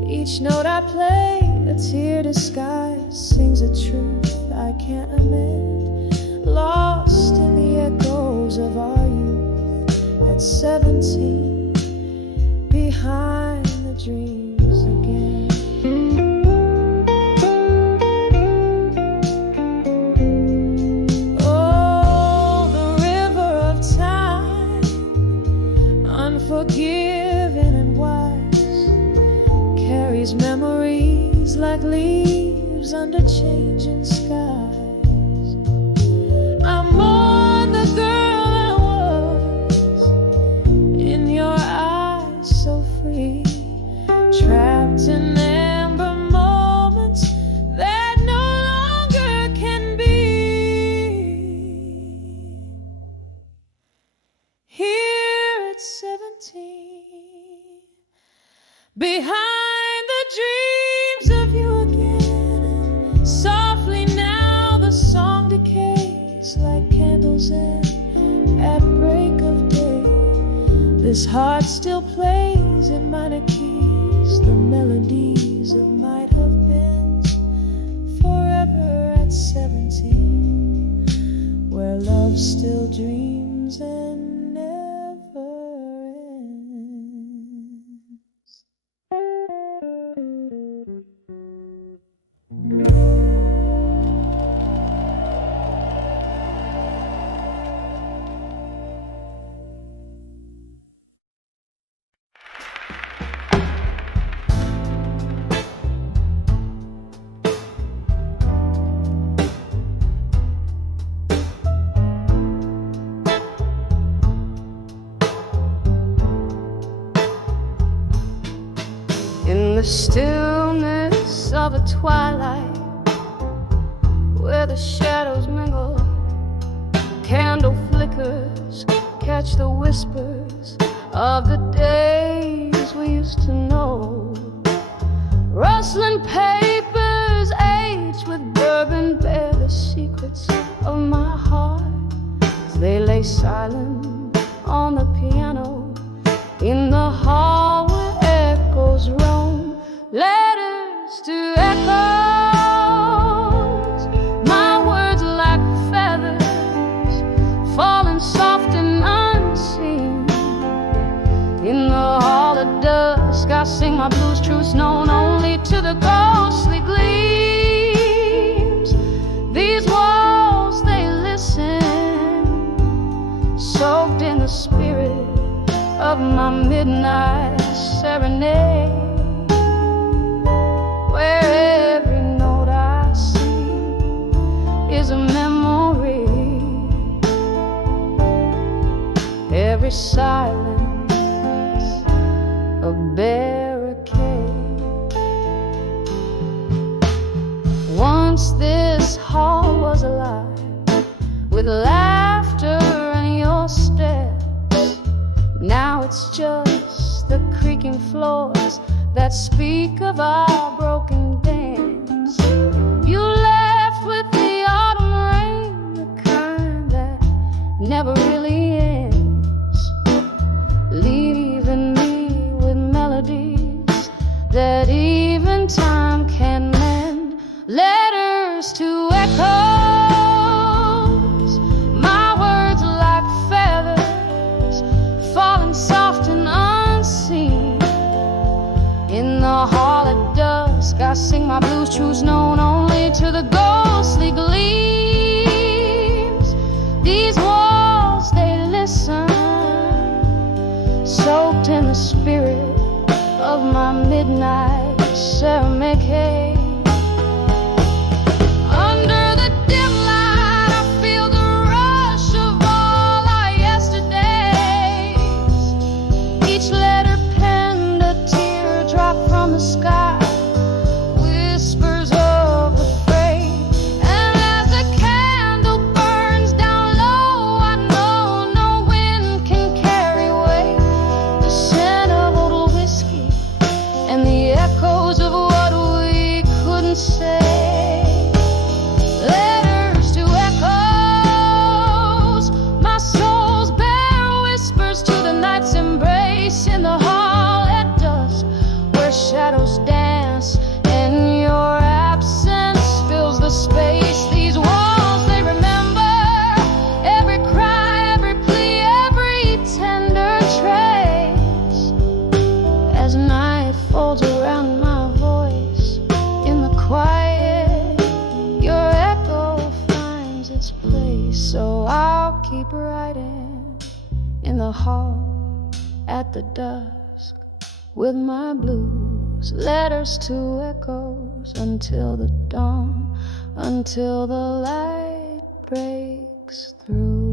Each note I play, a tear disguised, sings a truth I can't amend, lost in the echoes of our youth at 17, behind the dreams again. Oh, the river of time, unforgiving and wise, carries memories like leaves under changing skies. I'm more the girl I was, in your eyes so free, trapped in amber moments that no longer can be. Here at 17, behind the dreams of you again, softly now the song decays like candles at break of day. This heart still plays in minor keys the melodies of might have been, forever at 17, where love still dreams and never ends. In the stillness of a twilight, where the shadows mingle, candle flickers catch the whispers of the days we used to know. Rustling papers aged with bourbon bear the secrets of my heart as they lay silent on the piano in the hall where echoes roam. Letters to echoes, my words like feathers falling soft and unseen. In the hall of dusk I sing my blues, truths known only to the ghostly gleams. These walls, they listen, soaked in the spirit of my midnight serenade, where every note I sing is a memory, every silence a barricade. Once this hall was alive with laughter and your steps. Now it's just the creaking floors that speak of our broken dance. You left with the autumn rain, the kind that never really ends, leaving me with melodies that even time can mend. Letters to echoes, my words like feathers falling soft and unseen. In the hall at dusk I sing my blues, truths known only to the ghostly gleams. These walls, they listen, soaked in the spirit of my midnight serenade. Under the dim light I feel the rush of all our yesterdays. Each letter penned a teardrop from the sky, whispers of the fray. And as the candle burns down low, I know no wind can carry away the scent of old whiskey and the echoes of what keep writing in the hall at the dusk with my blues, letters to echoes until the dawn, until the light breaks through.